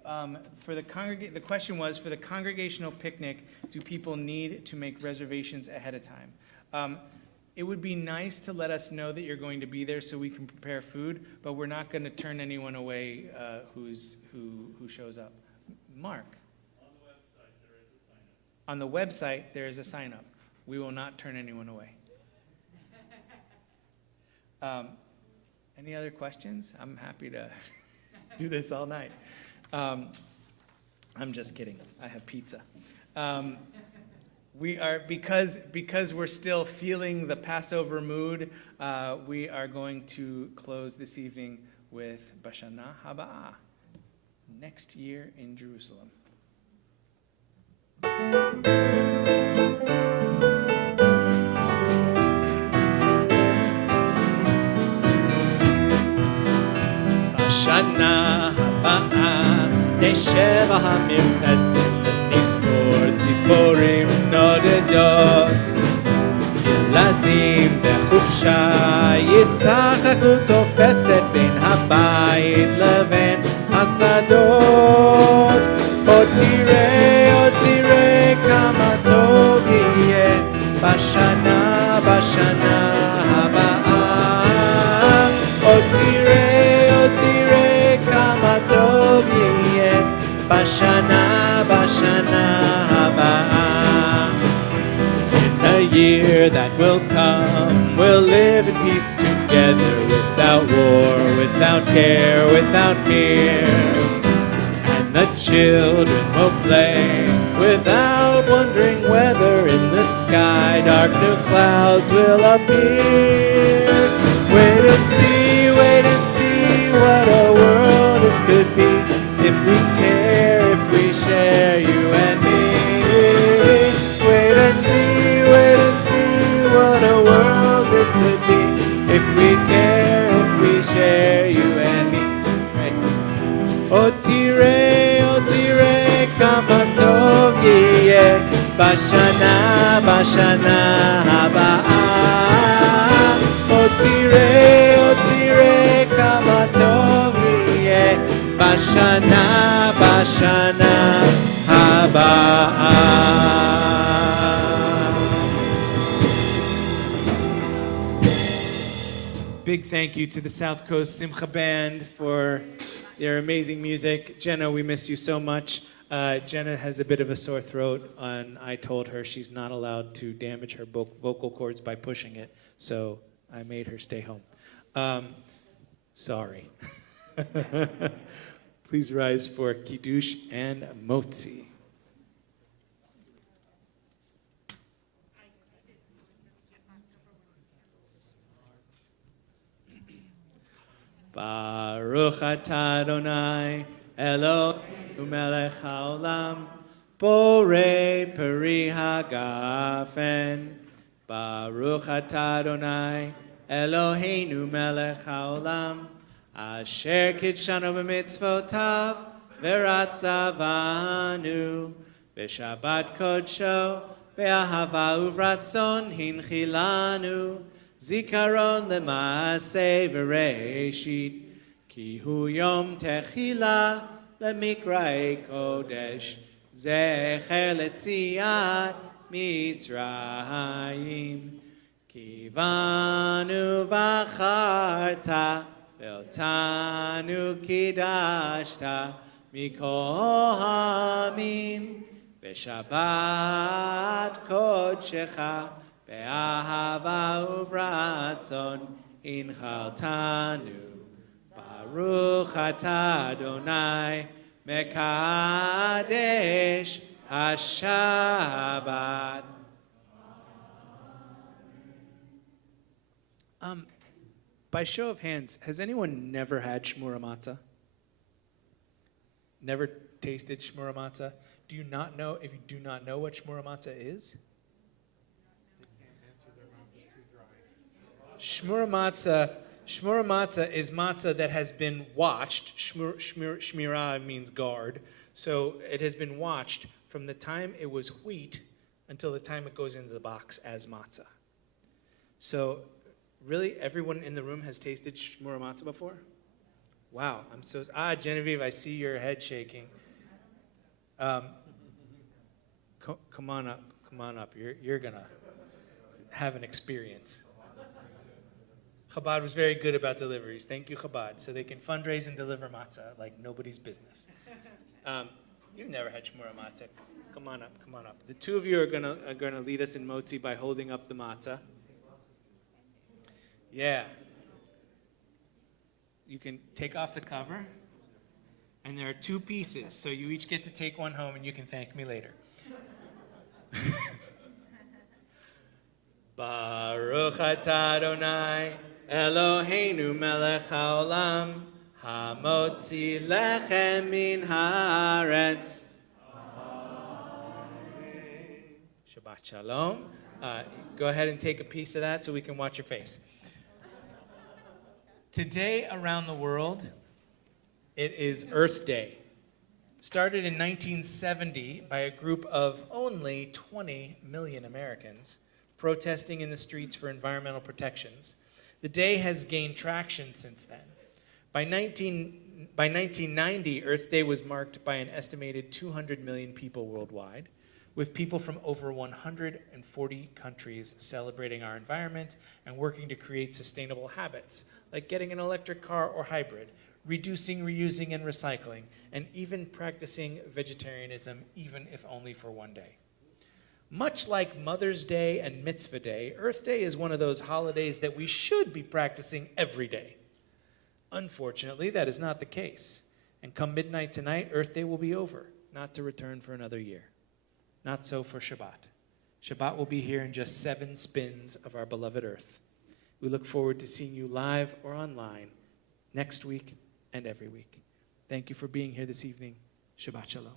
The question was, for the congregational picnic, do people need to make reservations ahead of time? It would be nice to let us know that you're going to be there so we can prepare food, but we're not going to turn anyone away who shows up. Mark. On the website, there is a sign up. We will not turn anyone away. Any other questions? I'm happy to do this all night. I'm just kidding. I have pizza. We are, because we're still feeling the Passover mood, we are going to close this evening with Bashana Haba'ah, next year in Jerusalem. Bashana Haba'ah, נשב המרפסת ונזכור ציפורים נודדות. ילדים בחופשה ישחקו תופסת בין הבית לבין השדות. עוד תראה כמה טוב יהיה בשנה הבאה. עוד תראה כמה טוב יהיה בשנה הבאה. In the year that will come, we'll live in peace together, without war, without care, without fear. And the children will play without wondering whether in the sky dark new clouds will appear. Wait and see what a world this could be, if we care, if we share, you and me. Wait and see what a world this could be, if we care, if we share, you and me. עוד תראה כמה טוב יהיה בשנה הבאה. עוד תראה כמה טוב יהיה בשנה הבאה. Big thank you to the South Coast Simcha Band for their amazing music. Jenna, we miss you so much. Jenna has a bit of a sore throat, and I told her she's not allowed to damage her vocal cords by pushing it, so I made her stay home. Sorry. Please rise for Kiddush and Motzi. Baruch atah Adonai Eloheinu melech haolam borei peri hagafen. Baruch atah Adonai Eloheinu melech haolam asher kidshanu b'mitzvotav v'ratzavanu b'shabbat kodsho be'ahava uvratzon hinchilanu Zikaron lema'aseh v'reishit ki hu yom techila lemikra'ei kodesh zecher letziat Mitzrayim ki vanu v'acharta ve'otanu kidashta mikol hamim v'shabbat kodshecha Be'ahava uvratzon inchaltanu. Baruch atah Adonai mekadesh hashabbat. By show of hands, has anyone never had shmura matzah? Never tasted shmura matzah? Do you not know, if you do not know what shmura matzah is? Shmura matzah is matzah that has been watched. Shmirah means guard. So it has been watched from the time it was wheat until the time it goes into the box as matzah. So really, everyone in the room has tasted shmura matzah before? Wow, I'm so, Genevieve, I see your head shaking. Come on up, you're gonna have an experience. Chabad was very good about deliveries. Thank you, Chabad. So they can fundraise and deliver matzah like nobody's business. You've never had shmura matzah. Come on up. The two of you are gonna lead us in motzi by holding up the matzah. Yeah. You can take off the cover, and there are two pieces, so you each get to take one home, and you can thank me later. Baruch atah Adonai Eloheinu melech haolam hamotzi lechem min haaretz. Shabbat shalom. Go ahead and take a piece of that so we can watch your face. Today around the world, it is Earth Day. Started in 1970 by a group of only 20 million Americans protesting in the streets for environmental protections. The day has gained traction since then. By 1990, Earth Day was marked by an estimated 200 million people worldwide, with people from over 140 countries celebrating our environment and working to create sustainable habits, like getting an electric car or hybrid, reducing, reusing, and recycling, and even practicing vegetarianism, even if only for one day. Much like Mother's Day and Mitzvah Day, Earth Day is one of those holidays that we should be practicing every day. Unfortunately, that is not the case. And come midnight tonight, Earth Day will be over, not to return for another year. Not so for Shabbat. Shabbat will be here in just 7 spins of our beloved Earth. We look forward to seeing you live or online next week and every week. Thank you for being here this evening. Shabbat shalom.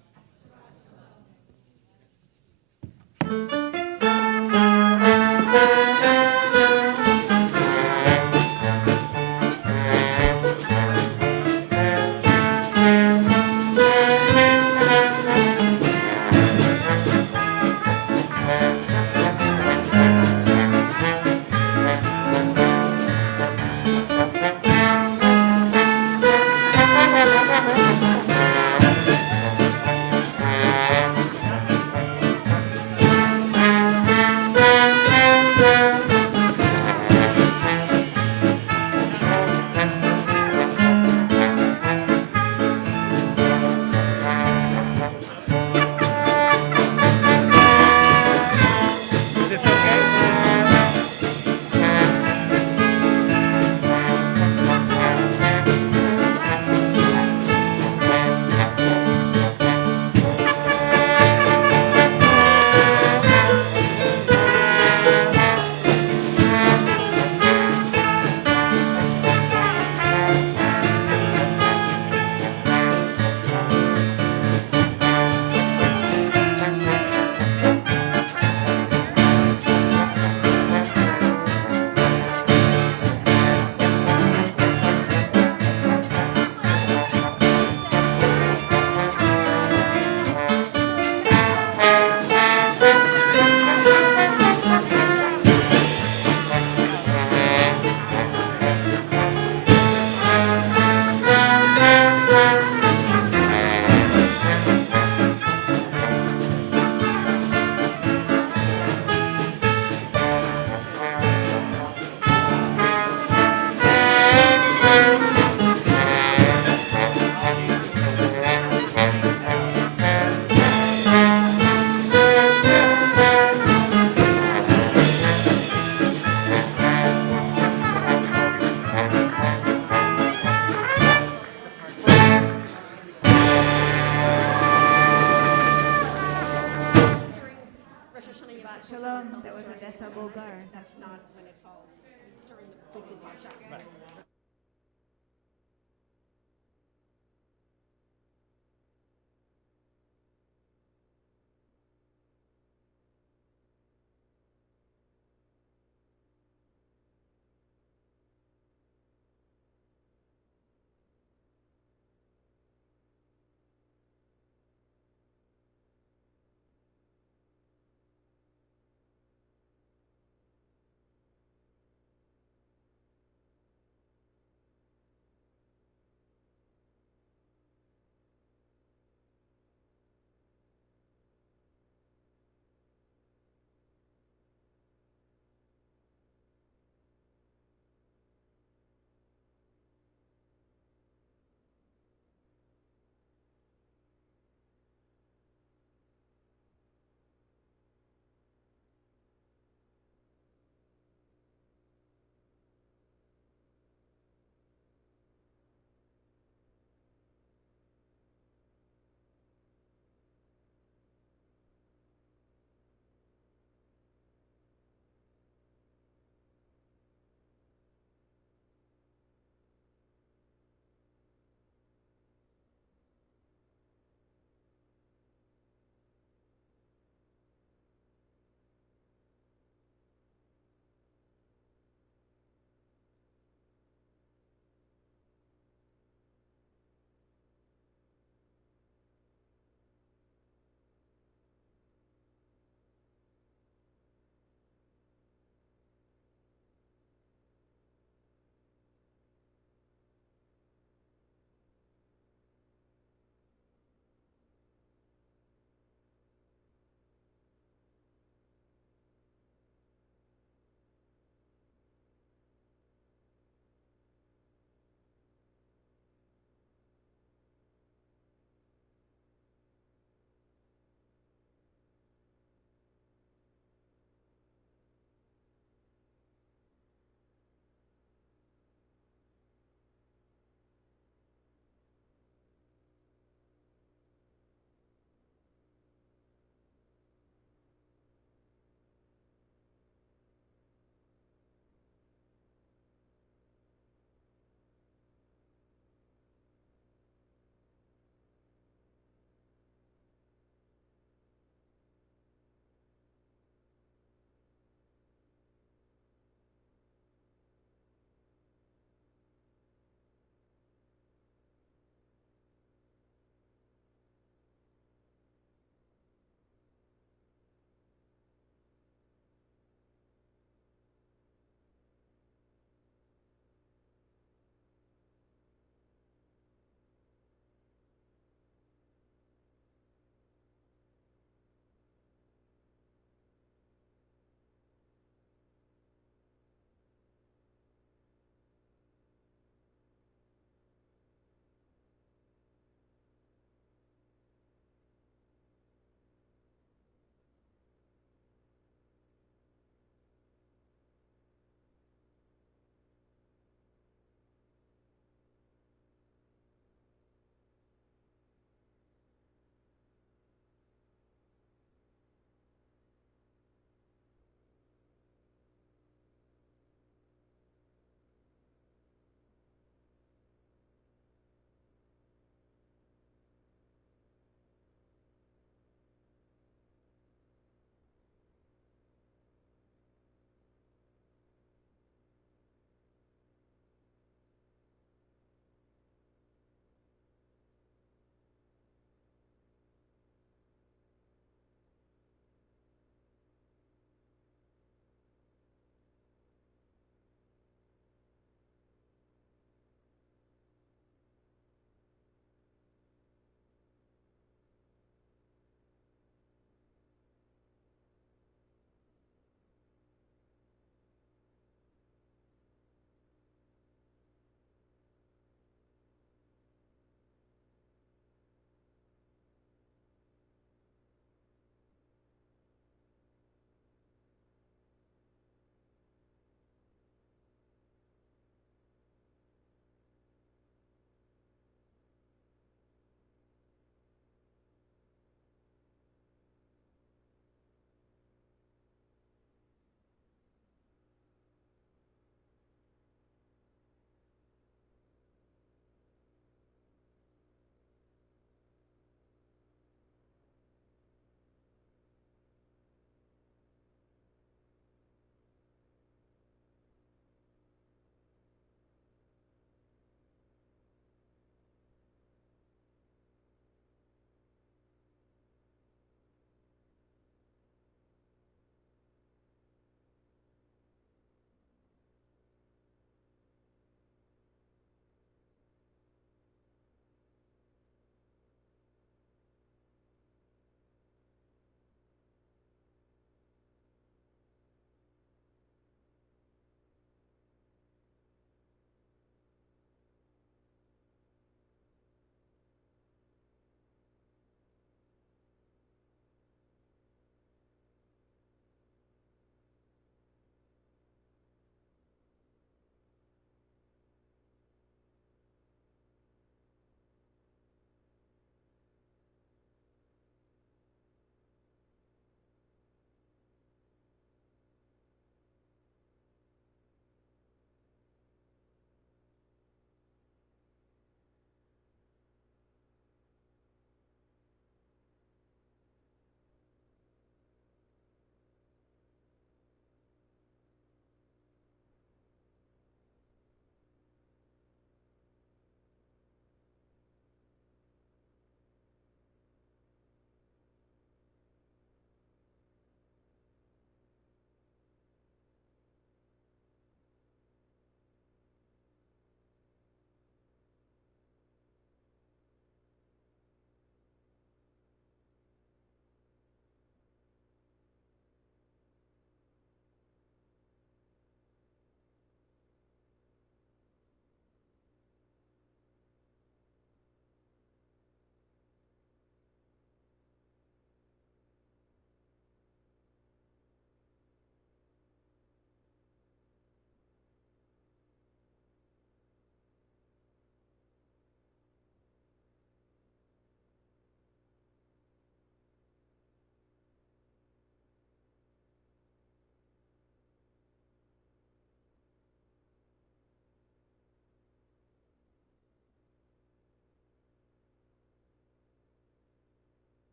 That was Odessa Bulgar. That's not when it falls during the Big Parsha.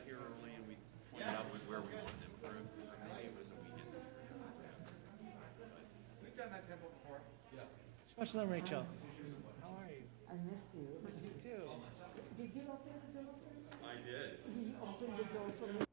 got here early and we pointed out where we wanted to improve. Maybe it was a weekend. We've done that temple before. Shabbat shalom, Rachel. How are you? I missed you. Miss you too. Did you open the door for me? I did. You opened the door for me.